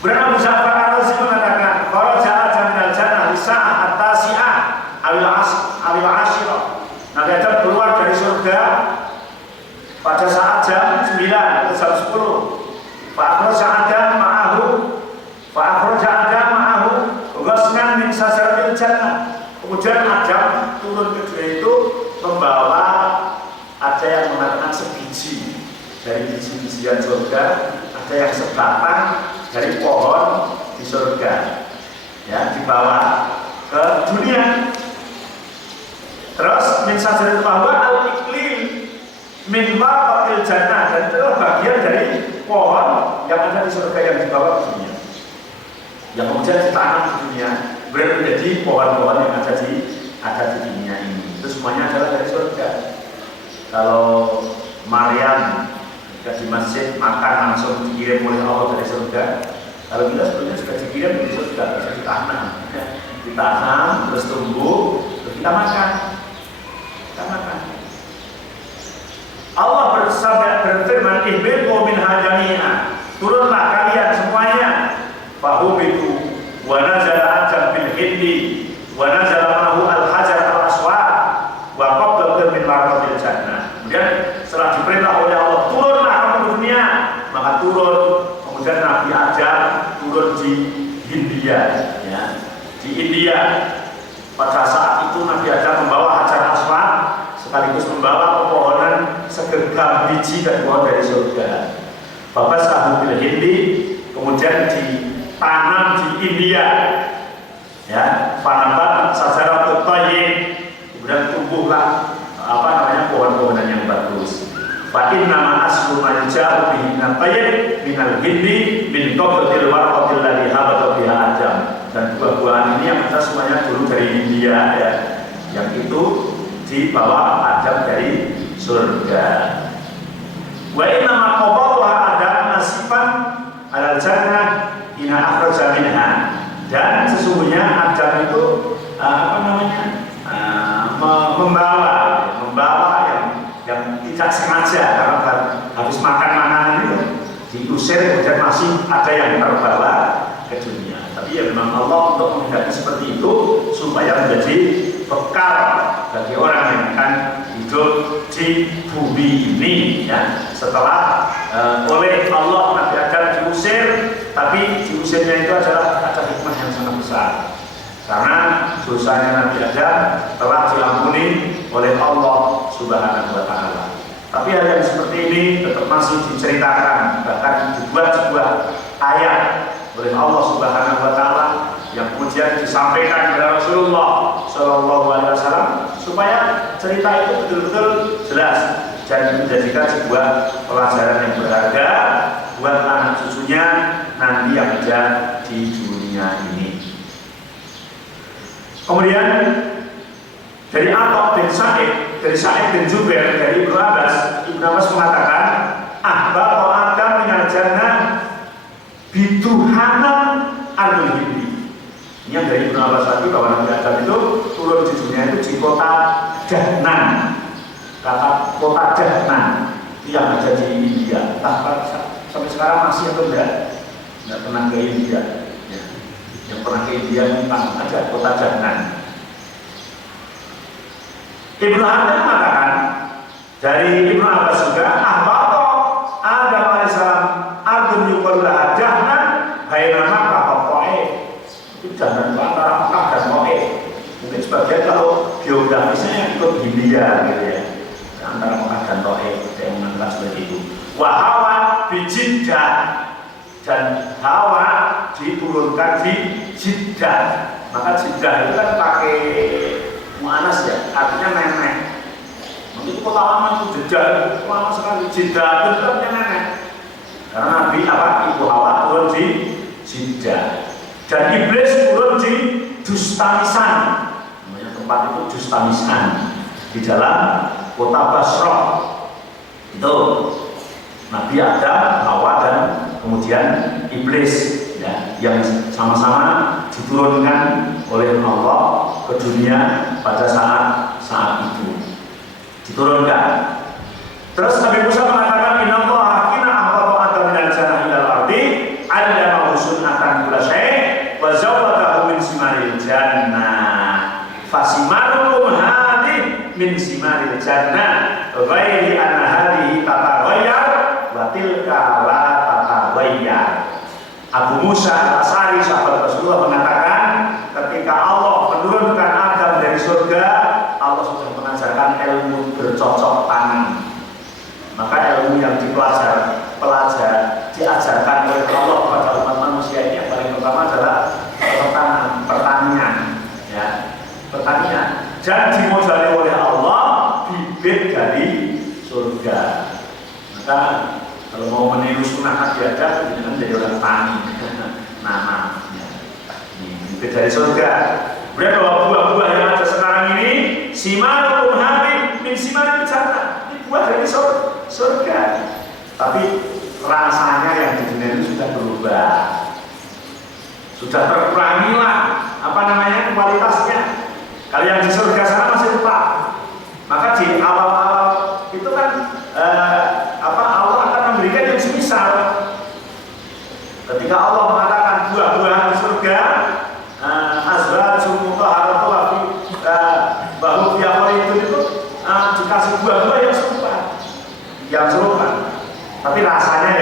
Kemudian Abu Ja'far Ar-Razi mengatakan, "Kalau Adam minal jannah di saat at-tasi'ah awil ashirah." Nabi Adam keluar dari surga pada saat jam 9 atau jam 10. Fa'akhraja Adam ma'ahu ghasnan min sasaratil jannah. Kemudian Adam turun ke dunia itu membawa, ada yang mengatakan sebiji dari biji-bijian surga, ada yang sebatang dari pohon di surga, ya, dibawa ke dunia. Terus min sajaratil bahwa al-iklil min warqatil jannah, dan itu bagian dari pohon yang ada di surga yang dibawa ke dunia, yang kemudian ditanam di dunia, berarti menjadi pohon-pohon yang ada di dunia ini. Itu semuanya adalah dari surga. Kalau Maryam di masjid makan langsung dikirim oleh Allah dari surga. Kalau kita sebetulnya sudah dikirim dari surga, bisa ditanam, terus tumbuh, terus kita makan. Allah berfirman, "Ihbitu minha jami'an." Turunlah kalian semuanya fahubitu wa nazala Adam bil Hindi wa nazala ma'hu al-hajar al-aswad wa qabdatan min marqatil jannah. Kemudian setelah diperintah oleh Allah, turunlah kamu ke dunia, maka turun. Kemudian Nabi Adam turun di Hindia, ya, di India. Pada saat itu Nabi Adam membawa hajar aswad sekaligus membawa pepohonan segenggam biji dan pohon dari surga. Bapak sahut bil Hindi, kemudian ditanam di India, ya, panabat sajarah thayyib, kemudian tumbuhlah pohon-pohonan yang bagus. Fa inna ma aslu ma ja'u bihi min thayyib min al-Hindi min qabdatil warqatil ladhi habata biha Adam. Dan buah-buahan ini yang kita semuanya dulu dari India, ya, yang itu dibawa Adam dari surga. Wa inna ma qabadaha Adam nasifan alal jannah ina akhraja minha. Dan sesungguhnya Adam itu membawa yang tidak sengaja, karena habis makan makanan itu diusir, kemudian masih ada yang terbawa ke dunia. Tapi ya memang Allah untuk menghendaki seperti itu supaya menjadi bekal bagi orang yang akan hidup di bumi ini, ya. Setelah oleh Allah Nabi Adam diusir, tapi diusirnya itu adalah ada hikmah yang sangat besar. Karena dosanya Nabi Adam telah diampuni oleh Allah Subhanahu wa Ta'ala. Tapi hal yang seperti ini tetap masih diceritakan, bahkan dibuat sebuah ayat oleh Allah Subhanahu wa Ta'ala yang kemudian disampaikan kepada Rasulullah Shallallahu Alaihi Wasallam supaya cerita itu betul-betul jelas dan menjadikan sebuah pelajaran yang berharga buat anak cucunya nanti yang ada di dunia ini. Kemudian dari Atta bin Sa'id, dari Sa'id bin Jubair, dari Ibnu Abbas mengatakan, ahbata Adam minal jannah biduhanan ardul Hindi. Ini yang dari Ibnu Abbas tadi, bahwa Nabi Adam itu turun di dunia itu di kota Dahnan. Kata kota Dahnan itu yang ada di India. Sampai sekarang masih atau enggak pernah ke India. Yang pernah ke India memang ada kota Dahnan. Ibnu Hajar mengatakan dari Ibnu Abbas juga, ahbata Adam alaihissalam ardun yuqallah Dahnan baina Makkah wa Taif. Itu Dahnan itu antara Makkah dan Taif. Mungkin sebagian kalau geografisnya ikut Hindia gitu ya, antara Makkah dan Taif, yang mengatakan seperti itu. Wa Hawa bi Jeddah, dan Hawa diturunkan di Jeddah. Maka Jeddah itu kan pakai mu'anas ya, artinya nenek. Itu kota lama itu Jeddah, lama sekali. Jeddah itu artinya nenek. Karena Nabi Ibu Hawa turun di Jeddah. Dan iblis turun di Dustamisan. Namanya tempat itu Dustamisan di dalam kota Basra. Itu Nabi Adam, Hawa, dan kemudian iblis, ya, yang sama-sama diturunkan oleh Allah ke dunia pada saat itu diturunkan. Terus Nabi Musa mengatakan, inna Allah hina ahbata Adam minal jannah ilal ardi allamahu sunnatan kulla syai' wa zawwadahu min simaril jannah fasimarukum hadhi min simaril jannah ghairi anna hadhihi tataghayyar wa tilka la tataghayyar. Abu Musa al-Asy'ari sahabat Rasulullah mengatakan, ketika Allah menurunkan Adam dari surga, Allah sudah mengajarkan ilmu bercocok tanam. Maka ilmu yang diajarkan oleh Allah kepada umat manusia ini yang paling pertama adalah pertanian, ya, pertanian. Dan dimodali oleh Allah bibit dari surga. Maka kalau mau meniru sunnah Nabi Adam, jangan jadi orang tani, nanam, ya. Bibit dari surga. Kemudian bahwa buah-buah yang ada sekarang ini, simarukum hadhi min simaril jannah, ini buah dari surga. Tapi rasanya yang di dunia itu sudah berubah, sudah terkurangi lah, kualitasnya. Kalau yang di surga sana masih tetap. Maka di awal-awal itu kan Allah akan memberikan yang semisal. Ketika Allah mengatakan buah dikasih buah-buah yang serupa, tapi rasanya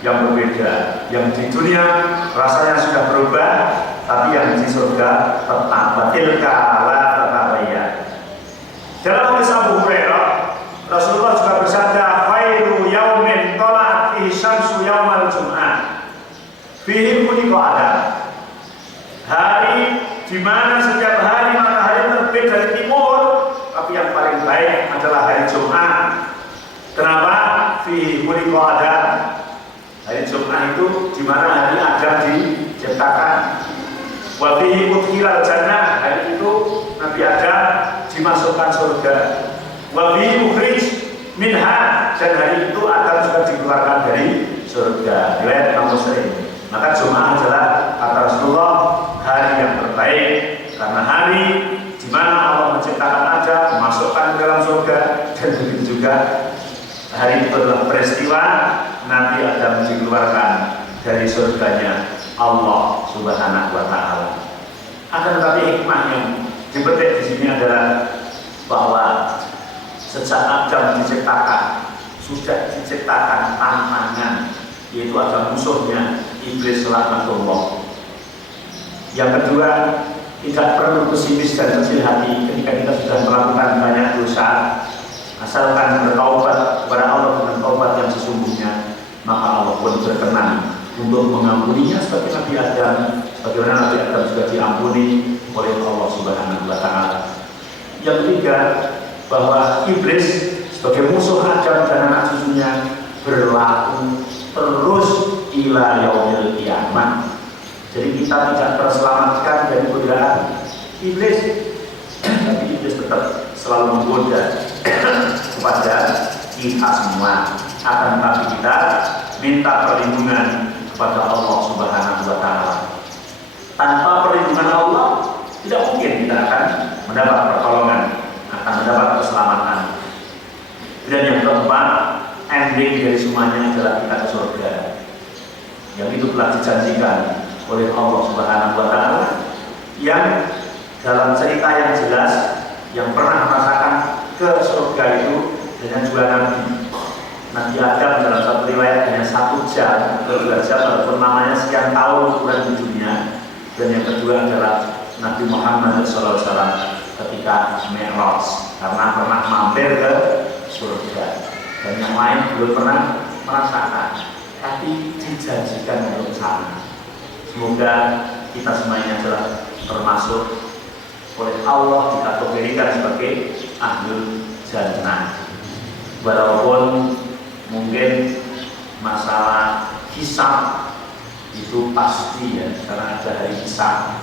yang berbeda. Yang di dunia rasanya sudah berubah, tapi yang di surga tetap tilka la tatabayyan. Dalam hadis Abu Hurairah, Rasulullah juga bersabda, khairu yaumin tala'at fihi syamsu yaumal jum'ah fihi khuliqa Adam. Hari di mana setiap hari matahari terbit dari timur, tapi yang paling baik adalah hari Jumat. Kenapa? Fihi khuliqa Adam. Hari Jumat itu di mana hari Adam diciptakan. Wa fihi udkhilal jannah. Hari itu Nabi Adam dimasukkan surga. Wa fihi ukhrij minha. Dan hari itu Adam juga dikeluarkan dari surga. Riwayat Imam Muslim. Maka Jumat adalah kata Rasulullah hari yang terbaik, karena hari di mana Allah menciptakan Adam, dimasukkan ke dalam surga, dan begitu juga hari itu adalah peristiwa Nabi Adam dikeluarkan dari surganya Allah Subhanahu wa Ta'ala. Akan tetapi hikmah yang dipetik di sini adalah bahwa sejak Adam diciptakan sudah diciptakan tantangan, yaitu ada musuhnya iblis laknatullah. Yang kedua, tidak perlu pesimis dan kecil hati ketika kita sudah melakukan banyak dosa. Asalkan bertaubat kepada Allah dengan taubat yang sesungguhnya, maka Allah pun berkenan untuk mengampuninya seperti Nabi Adam, sebagaimana Nabi Adam juga diampuni oleh Allah Subhanahu wa Ta'ala. Yang ketiga, bahwa iblis sebagai musuh Adam dan anak cucunya berlaku terus ila yaumil qiyamah. Jadi kita tidak terselamatkan dari godaan iblis, tapi iblis tetap selalu menggoda kepada kita semua. Akan tetapi kita minta perlindungan kepada Allah Subhanahu wa Ta'ala. Tanpa perlindungan Allah, tidak mungkin kita akan mendapat pertolongan, akan mendapat keselamatan. Dan yang keempat, ending dari semuanya adalah kita ke surga, yang itu telah dijanjikan oleh Allah Subhanahu wa Ta'ala, yang dalam cerita yang jelas yang pernah merasakan ke surga itu dengan dua Nabi Adam dalam satu riwayat hanya 1 jam atau 2 jam, walaupun namanya sekian tahun ukuran di dunia. Dan yang kedua adalah Nabi Muhammad SAW ketika Mi'raj, karena pernah mampir ke surga, dan yang lain belum pernah merasakan, tapi dijanjikan untuk sana. Semoga kita semuanya adalah termasuk oleh Allah dikategorikan sebagai ahlul jannah. Walaupun mungkin masalah hisab itu pasti ya, karena ada hari hisab.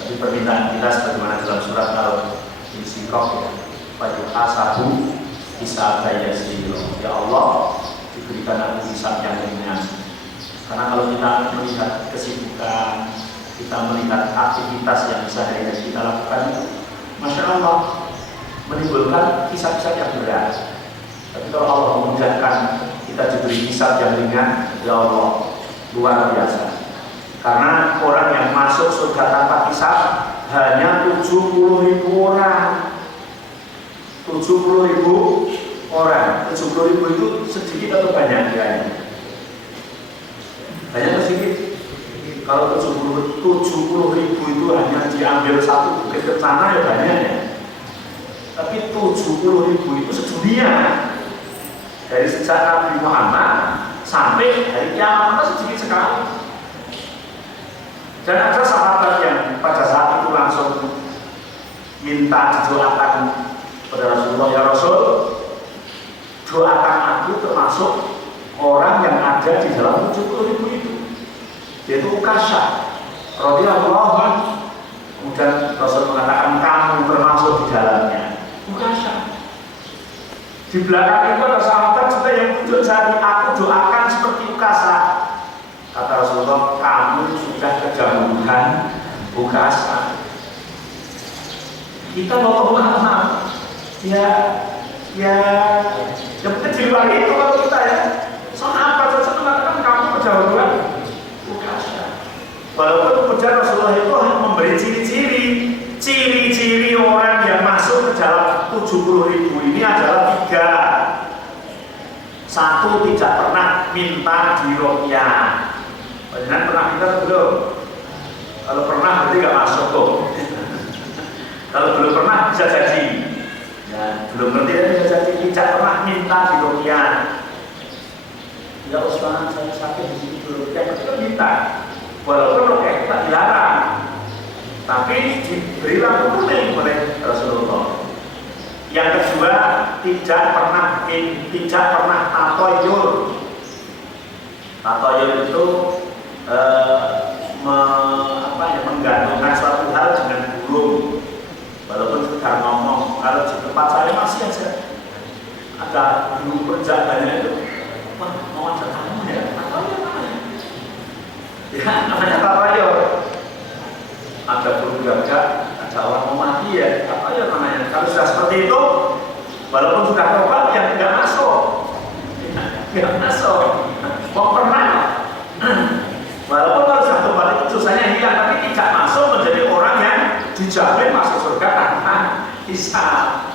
Tapi permintaan kita sebagaimana dalam surat Al-Insyirah ya, Fajul asabu hisab yasir. Ya Allah, diberikan aku hisab yang ringan. Karena kalau kita melihat kesibukan, kita melihat aktivitas yang sehari-hari kita lakukan, Masya Allah, menimbulkan hisab-hisab yang berat. Tapi kalau Allah memudahkan kita diberi hisab yang ringan, ya Allah, luar biasa. Karena orang yang masuk surga tanpa hisab hanya 70.000 orang. 70.000 orang. 70.000 itu sedikit atau banyak ya? Banyak atau sedikit? Kalau 70.000 itu hanya diambil satu bukit ke sana ya banyak ya. Tapi 70.000 itu sedunia. Dari sejak Nabi Muhammad sampai hari kiamat itu sedikit sekali. Dan ada sahabat yang pada saat itu langsung minta didoakan kepada Rasulullah, ya Rasul, doakan aku termasuk orang yang ada di dalam 70.000 itu, yaitu Ukasha radhiyallahu anhu. Kemudian Rasul mengatakan kamu termasuk di dalamnya, Ukasha. Di belakang itu ada sahabat juga yang tunjuk jari, aku doakan seperti Ukasha. Kata Rasulullah, kamu sudah kejauhan Ukasha. Kita mau mengenal yang penting di luar itu kalau kita ya. Sahabat saja mengatakan kamu kejauhan Ukasha. Walaupun kemudian Rasulullah itu memberi ciri-ciri orang yang masuk ke dalam 70.000 ini adalah 3. Satu, tidak pernah minta diruqyah. Jangan pernah minta belum? Kalau pernah berarti nggak masuk tuh. Kalau belum pernah bisa jadi. Ya, belum berarti bisa jadi tidak pernah minta diruqyah. Ya Ustaz, saya sakit di sini belum. Ya kita minta. Walaupun ruqyah tidak dilarang, tapi diberi lampu kuning oleh Rasulullah. Yang kedua, tidak pernah tatoyur. Tatoyur itu menggantungkan suatu hal dengan burung. Walaupun sudah ngomong, kalau di tempat saya masih ada burung penjaganya itu. Wah, mau ada tamu ya? Tatoyur namanya. Ya, namanya tatoyur. Ada burung gagak, ada orang mau mati ya, apa ya namanya? Kalau sudah seperti itu, walaupun sudah tobat, yang tidak masuk, tidak masuk. Mau pernah, walaupun kalau sudah tobat itu susahnya hilang, tapi tidak masuk menjadi orang yang dijamin masuk surga tanpa hisab.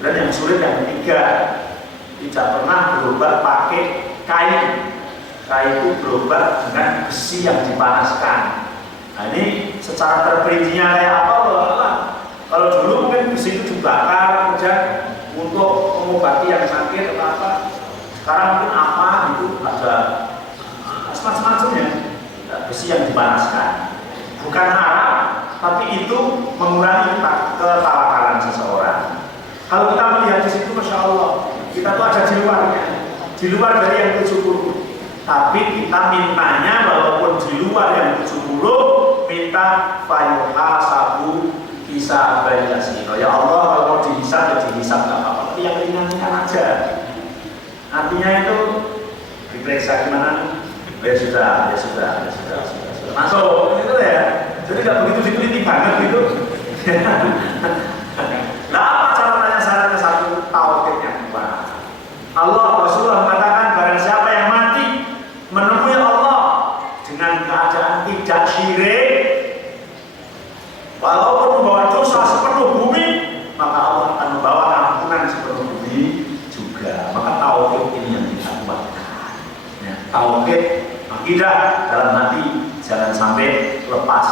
Dan yang sulit yang ketiga, tidak pernah berobat pakai kain. Kain itu berobat dengan besi yang dipanaskan. Nah ini secara terperincinya kayak apa Allah? Kalau dulu mungkin besi itu dibakar kemudian untuk mengobati yang sakit atau apa. Sekarang mungkin apa gitu ada semacam-macamnya. Besi yang dipanaskan. Bukan haram, tapi itu mengurangi ketawakalan seseorang. Kalau kita melihat di situ, masya Allah, kita tuh ada di luarnya, di luar dari yang 70. Tapi kita mintanya walaupun di luar yang 70, minta fayuhasabu hisab yasir. Ya Allah, kalau mau dihisab ya dihisab nggak apa-apa, tapi yang ringan-ringan aja. Artinya itu diperiksa gimana? Ya sudah. Masuk, itu ya. Jadi nggak begitu diteliti banget gitu. Nah, apa caranya? Syaratnya satu, tauhid yang kuat. Allah Rasulullah mengatakan barang siapa yang mati menemui Allah dengan keadaan tidak syirik, walaupun membawa dosa sepenuh bumi, maka Allah akan membawa ampunan sepenuh bumi juga. Maka tauhid ini yang kita kuatkan. Ya, tauhid akidah dalam hati jangan sampai lepas,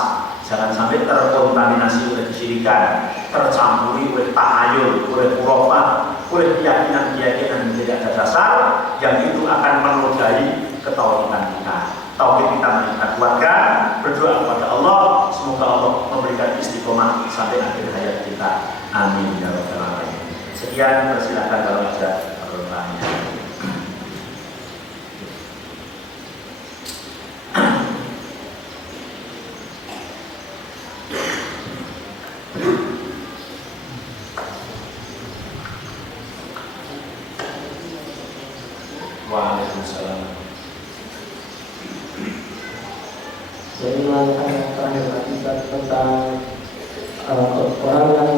jangan sampai terkontaminasi oleh kesyirikan, tercampuri oleh tahayul, oleh khurafat, oleh keyakinan-keyakinan yang tidak ada dasar, yang itu akan menodai ketauhidan kita. Tauhid kita kita kuatkan, berdoa kepada Allah, semoga Allah memberikan istiqomah sampai akhir hayat kita. Amin ya rabbal alamin. Sekian, persilakan kalau ada pertanyaan. Waalaikumsalam. Jadi yang terakhir tadi tentang orang yang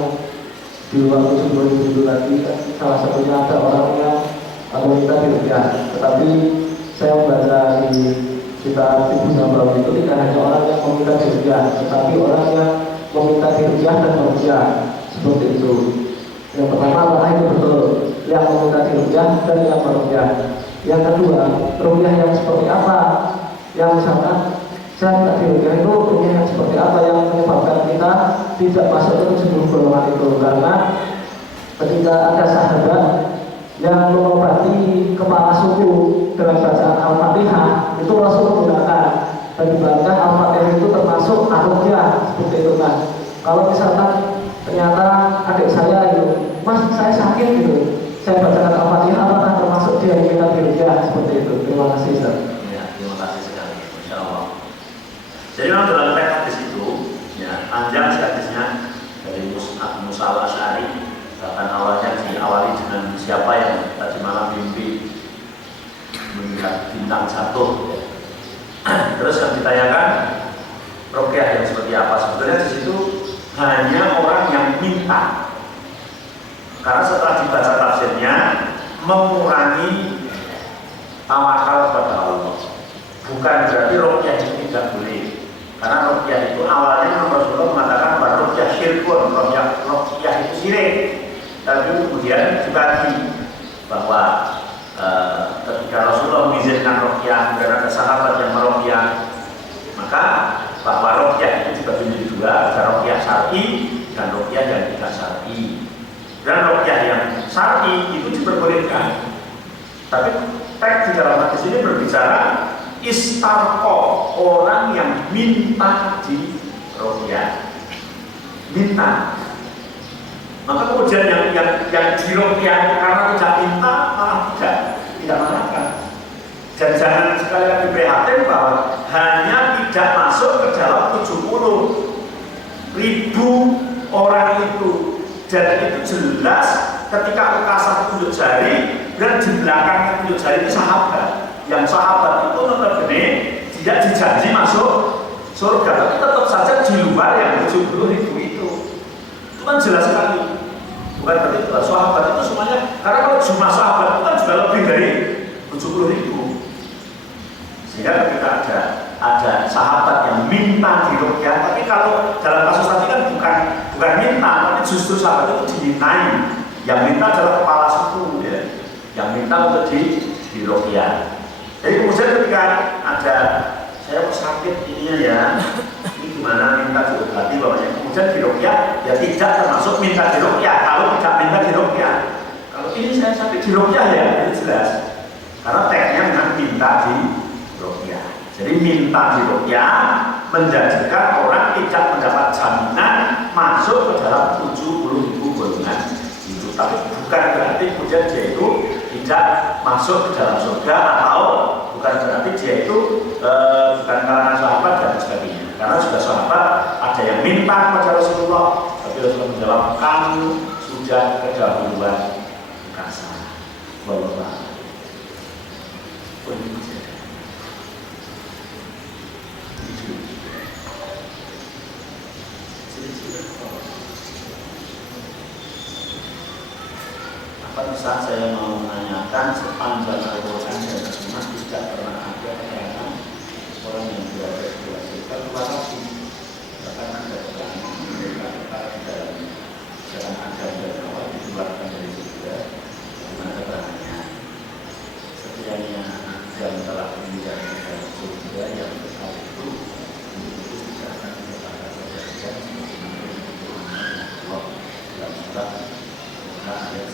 di waktu sebelum itu tadi, salah satunya ada orang yang meminta diruqyah. Tetapi saya membaca di kitab Ibu Nabawi itu tidak hanya orang yang meminta diruqyah, tetapi orang yang meminta diruqyah dan meruqyah, seperti itu. Yang pertama, apakah itu betul yang meminta diruqyah dan yang meruqyah? Yang kedua, ruqyah yang seperti apa? Yang misalkan saya tidak diruqyah itu ruqyah yang seperti apa yang menyebabkan kita tidak masuk ke 70 golongan itu? Karena ketika ada sahabat yang mengobati kepala suku dengan bacaan Al-Fatihah, itu Rasul menggunakan dan dibaca Al-Fatihah itu termasuk ar-ruqyah, seperti itu kan. Kalau misalkan ternyata adik saya itu, Mas saya sakit gitu, saya bacakan Al-Fatihah, apakah termasuk dia yang kita diruqyah, seperti itu? Terima kasih Ustaz. Ya, terima kasih sekali, Masya Allah. Jadi memang dalam teks hadis itu, ya, panjang hadisnya dari Musa al-Asy'ari. Bahkan awalnya diawali dengan siapa yang tadi malam mimpi melihat bintang jatuh. Terus yang ditanyakan ruqyah yang seperti apa? Sebenarnya di situ hanya orang yang minta. Karena setelah dibaca tafsirnya mengurangi tawakal kepada Allah. Bukan berarti ruqyah itu tidak boleh. Karena ruqyah itu awalnya Rasulullah mengatakan bahwa ruqyah syirkun, ruqyah sirik. Tapi kemudian dibagi bahwa ketika Rasulullah mengizinkan ruqyah dan ada sahabat yang meruqyah, maka bahwa ruqyah itu dibagi menjadi dua, ada ruqyah syar'i dan ruqyah yang tidak syar'i. Dan ruqyah yang syar'i itu diperbolehkan. Tapi teks di dalam hadis ini berbicara istarqo, orang yang minta di ruqyah, minta. Maka kemudian yang di ruqyah karena tidak minta malah tidak marahkan. Dan jangan sekali lagi prihatin bahwa hanya tidak masuk ke dalam 70.000 orang itu. Dan itu jelas ketika ukasa tunjuk jari dan di belakangnya tunjuk jari itu sahabat. Yang sahabat itu notabene tidak dijanji masuk surga, tapi tetap saja di luar yang 70.000 itu. Itu kan jelas sekali. Bukan berarti sahabat itu semuanya, karena kalau jumlah sahabat itu kan juga lebih dari 70.000. Sehingga ketika ada sahabat yang minta diruqyah, tapi kalau dalam kasus tadi kan bukan minta, tapi justru sahabat itu dimintai. Yang minta adalah kepala suku, ya. Yang minta untuk diruqyah. Jadi kemudian ketika ada saya sakit ininya ya, ini gimana minta diobati bapaknya, kemudian diruqyah, ya tidak termasuk minta diruqyah. Kalau tidak minta diruqyah, kalau ini saya sakit diruqyah ya, itu jelas. Karena teksnya memang minta diruqyah. Jadi minta diruqyah menjadikan orang tidak mendapat jaminan masuk ke dalam 70.000 golongan itu. Tapi bukan berarti kemudian dia itu tidak masuk ke dalam surga, atau bukan berarti dia itu bukan kalangan sahabat dan sebagainya. Karena juga sahabat ada yang minta kepada Rasulullah, tapi Rasulullah menjawab, kamu sudah kedahuluan kasa. Wallah. Apa bisa saya mau menanyakan, sepanjang Al-Quran dan Sunnah tidak pernah ada katakan orang yang berada di luar surga keluar lagi. Bahkan ada orang mereka di dalam jalan Adam dan Hawa dikeluarkan dari surga. Bagaimana keterangannya? Sekiranya Adam telah menjadi dalam surga yang besar itu tidak akan mendapatkan kejadian Allah dalam surat ayat.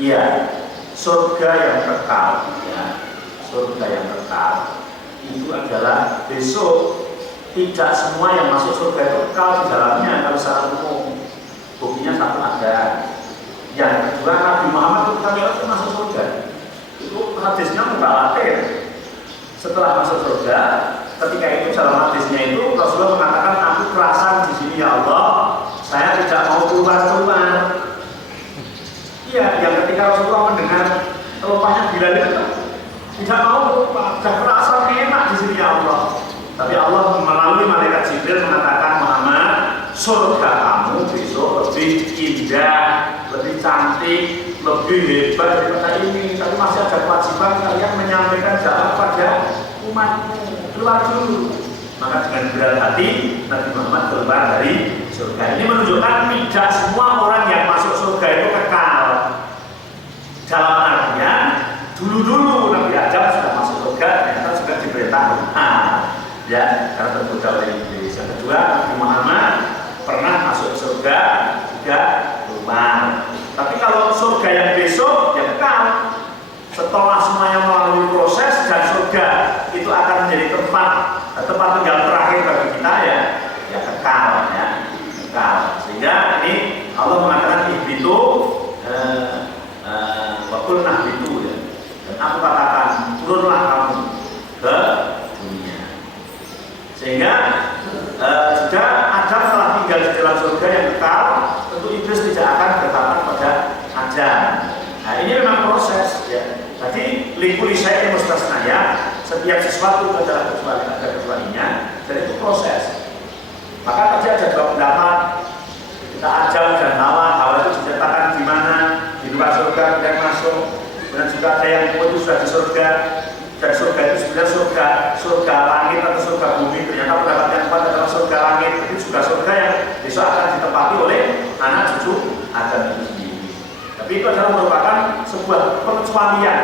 Iya, surga yang kekal, ya, surga yang kekal itu adalah besok tidak semua yang masuk surga itu kekal di dalamnya kalau secara umum. Buktinya satu ada. Yang kedua, Nabi Muhammad itu masuk surga. Itu hadisnya mubalaghah. Setelah masuk surga, ketika itu dalam hadisnya itu Rasulullah mengatakan, aku kerasan di sini ya Allah, saya tidak mau keluar. Iya, yang ketika Rasulullah mendengar telupahnya Bilal itu tidak mau lupa, sudah merasa enak di sini ya Allah. Tapi Allah melalui malaikat Jibril mengatakan, Muhammad, surga kamu besok lebih indah, lebih cantik, lebih hebat daripada ini. Tapi masih ada kewajiban kalian menyampaikan dakwah pada umatmu. Keluar dulu. Maka dengan berat hati Nabi Muhammad keluar dari surga. Ini menunjukkan tidak semua orang yang masuk surga itu kekal. Dalam artian dulu Nabi Adam sudah masuk surga, ternyata sudah diperintah ya, karena tergoda oleh iblis. Yang kedua, Nabi Muhammad pernah masuk surga juga keluar. Tapi kalau surga yang besok ya kekal. Setelah semuanya melalui proses dan surga itu akan menjadi tempat tinggal terakhir bagi kita ya kekal. Sehingga ini Allah mengatakan ihbitu wakul nahbitu ya. Dan aku katakan turunlah kamu ke dunia. Sehingga jika Adam telah tinggal di dalam surga yang kekal, tentu iblis tidak akan bertahan pada Adam. Nah ini memang proses ya. Jadi likuli syai'in mustasnaya, setiap sesuatu adalah kecualinya, dan itu proses. Maka tadi ada dua pendapat, kita Adam dan Hawa itu diceritakan di mana, di luar surga dan masuk. Dan juga ada yang itu sudah di surga, dan surga itu sebenarnya surga langit atau surga bumi. Ternyata pendapat yang kuat adalah surga langit, itu juga surga surga yang besok akan ditempati oleh anak cucu Adam itu sendiri. Tapi itu adalah merupakan sebuah pengecualian.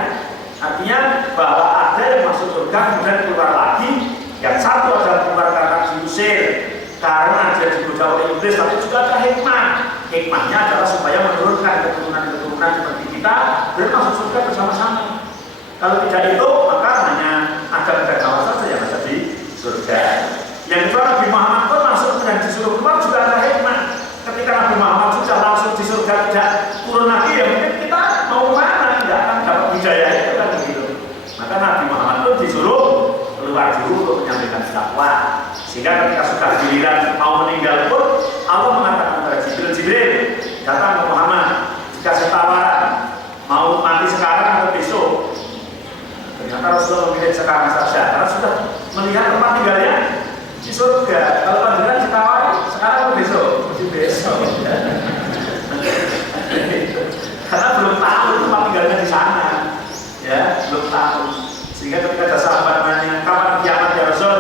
Artinya bahwa ada yang masuk surga kemudian keluar lagi. Yang satu adalah keluar karena diusir, karena dia digoda oleh iblis, tapi juga ada hikmah. Hikmahnya adalah supaya menurunkan keturunan-keturunan seperti kita dan masuk surga bersama-sama. Kalau tidak itu, maka hanya Adam dan Hawa saja yang ada di surga. Yang kedua, Nabi Muhammad pun masuk dan disuruh keluar juga ada hikmah. Ketika Nabi Muhammad sudah langsung di surga tidak turun lagi, ya mungkin kita mau kemana, tidak akan dapat hidayah itu kan begitu. Maka Nabi Muhammad pun disuruh keluar dulu untuk menyampaikan dakwah. Sehingga ketika sudah giliran mau meninggal pun Allah mengatakan kepada Jibril, datang ke Muhammad, dikasih tawaran mau mati sekarang atau besok. Ternyata Rasulullah memilih sekarang saja karena sudah melihat tempat tinggalnya di surga. Kalau panjenengan ditawari sekarang atau besok? Besok. Karena belum tahu tempat tinggalnya di sana, ya belum tahu. Sehingga ketika ada sahabat nanya kapan kiamat ya Rasul,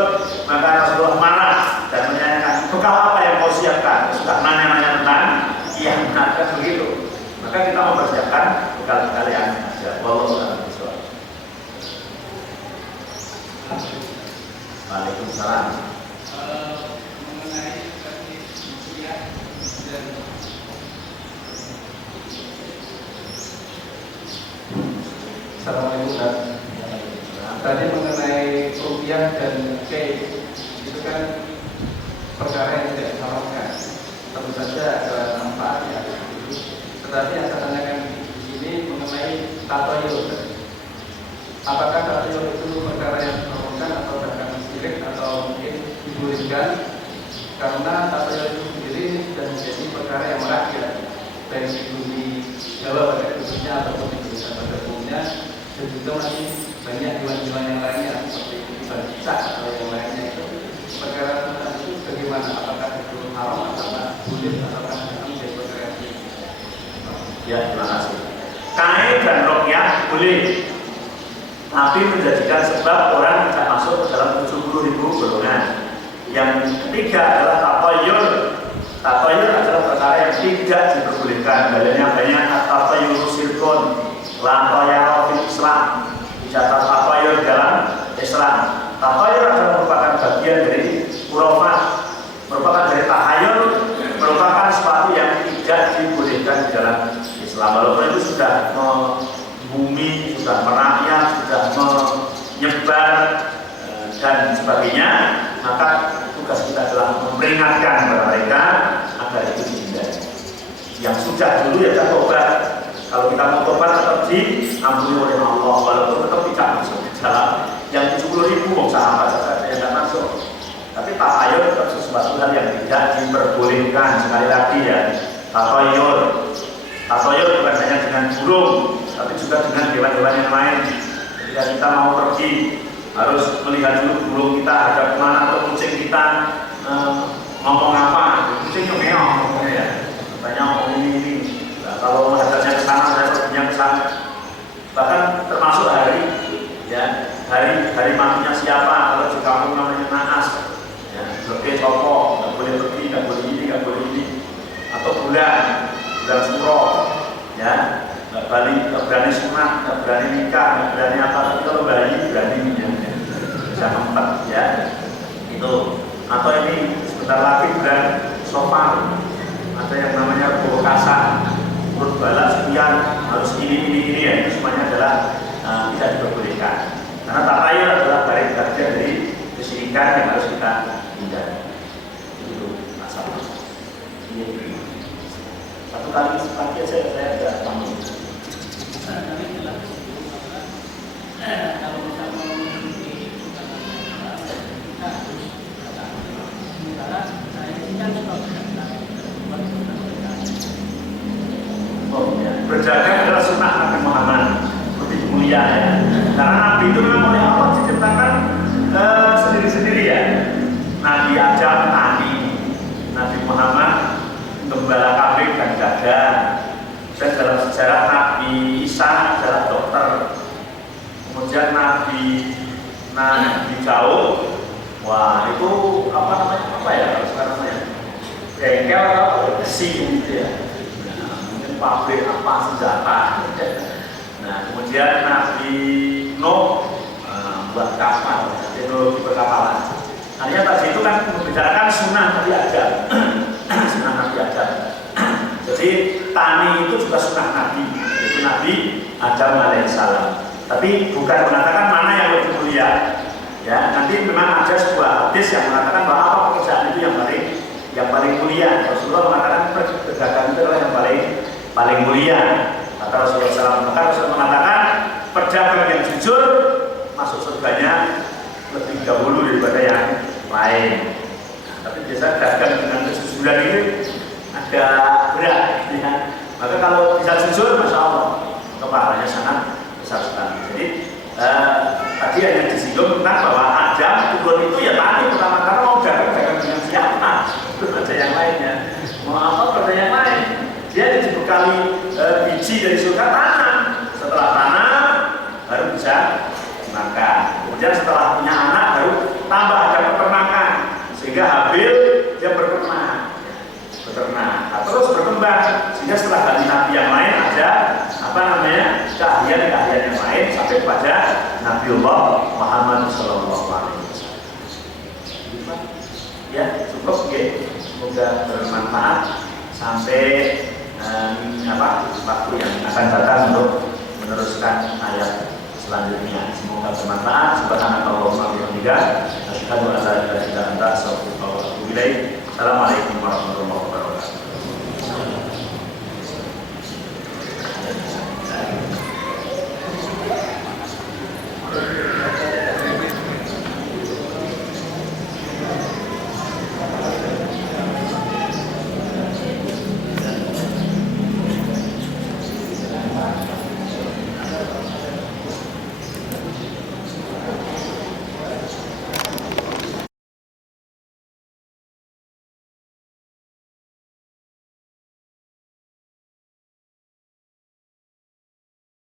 maka Rasulullah marah dan menanyakan bekal apa yang kau siapkan. Sudah nanya-nanya tentang kiamat kan begitu. Maka kita mempersiapkan bekal-bekal yang ada. Wallahu a'lam bishawab. Waalaikumsalam. Mengenai kuliah dan Assalamualaikum. Tadi mengenai rupiah dan cake itu kan perkara yang tidak diharamkan. Tentu saja ada manfaatnya. Tetapi yang saya tanyakan di sini mengenai tatoyur. Apakah tatoyur itu perkara yang diharamkan atau bahkan syirik atau mungkin dibolehkan? Karena tatoyur itu sendiri sudah menjadi perkara yang merakyat baik di bumi Jawa pada khususnya ataupun di Indonesia pada umumnya, dan juga masih banyak hewan-hewan yang lainnya seperti cicak atau yang lainnya. Itu perkara tentang itu bagaimana? Apakah itu haram atau boleh atau menjadi perkara yang Ya, terima kasih. Kain dan ruqyah boleh, tapi menjadikan sebab orang tidak masuk ke dalam 70.000 golongan. Yang ketiga adalah tatoyur. Tatoyur adalah perkara yang tidak diperbolehkan. Dalilnya banyak. Tatoyur sirkun, lantoyaro fil Islam. Dicatat tatoyur dalam Islam. Tatoyur adalah merupakan bagian dari khurafat, merupakan dari tahayul, merupakan sesuatu yang tidak dibolehkan di dalam Islam. Walaupun itu sudah membumi, sudah merakyat, sudah menyebar dan sebagainya, maka tugas kita adalah memperingatkan kepada mereka agar itu dihindari. Yang sudah dulu ya sudah tobat. Kalau kita mau tobat tetap diampuni oleh Allah, walaupun tetap tidak masuk ke dalam yang 70.000 sahabat saja yang tidak masuk. Tapi tahayul tetap sesuatu hal yang tidak diperbolehkan. Sekali lagi ya, tahayul bukan hanya dengan burung, tapi juga dengan hewan-hewan yang lain. Ketika kita mau pergi, harus melihat dulu burung kita ada kemana atau kucing kita ngomong apa. Kucingnya meong, ya. Katanya ngomong ini. Nah, kalau menghadapnya ke sana, saya perginya ke sana. Bahkan termasuk hari matinya siapa. Kalau di kampung namanya naas, ya, sebagai contoh, nggak boleh pergi, nggak boleh ini, nggak boleh ini. Atau bulan suro, ya, nggak berani sunat, nggak berani nikah, nggak berani apa. Tapi kalau bayi berani, ya, bisa mempat, ya, itu. Atau ini sebentar lagi bulan Sofar, ada yang namanya Bokasa, urut balas sekian, harus ini ya, itu semuanya adalah tidak diperbolehkan. Karena tatayur adalah bagian dari kesyirikan yang harus kita hindari. Itu masalah. Satu kali pagi saya sudah bangun. kalau kita mau mengikuti sementara saya ini kan Berjaga adalah sunnah Nabi Muhammad, lebih mulia ya. Karena Nabi itu memang oleh Allah diciptakan sendiri-sendiri ya. Nabi Adam tani, Nabi Muhammad gembala kambing dan gada. Dan dalam sejarah Nabi Isa adalah dokter. Kemudian Nabi Daud, wah itu apa ya sekarang ya? bengkel atau besi gitu ya. Nah, mungkin pabrik apa senjata. Nah, kemudian Nabi Nuh buat kapal, teknologi perkapalan. Artinya tadi itu kan membicarakan sunnah Nabi Adam. Sunnah Nabi Adam. Jadi tani itu juga sunnah Nabi, yaitu Nabi Adam alaihissalam. Tapi bukan mengatakan mana yang lebih mulia. Ya, nanti memang ada sebuah hadis yang mengatakan bahwa apa pekerjaan itu yang paling mulia. Rasulullah mengatakan perdagangan itu adalah yang paling mulia. Kata Rasulullah SAW. Maka Rasulullah mengatakan pedagang yang jujur masuk surganya lebih dahulu daripada yang lain. Nah, tapi biasa dagang dengan kejujuran ini agak berat, ya. Maka kalau bisa jujur, masya Allah, kepalanya sangat besar sekali. Jadi tadi hanya disinggung tentang bahwa Adam turun itu ya tadi pertama karena mau dagang dengan siapa, belum ada yang lainnya. Mau apa pada yang lain? Dia dibekali biji dari surga tanam. Setelah tanam baru bisa makan. Kemudian setelah punya anak baru tambah ada peternakan sehingga Habil dia beternak. Nah, terus berkembang sehingga setelah dari nabi yang lain ada keahlian yang lain sampai pada Nabiullah Muhammad SAW. Ya, cukup ya. Semoga bermanfaat sampai waktu yang akan datang untuk meneruskan ayat selanjutnya. Semoga bermanfaat. Subhanallahumma wa bihamdika, asyhadu an la ilaha illa anta, astaghfiruka wa atubu ilaik. Assalamualaikum warahmatullahi wabarakatuh.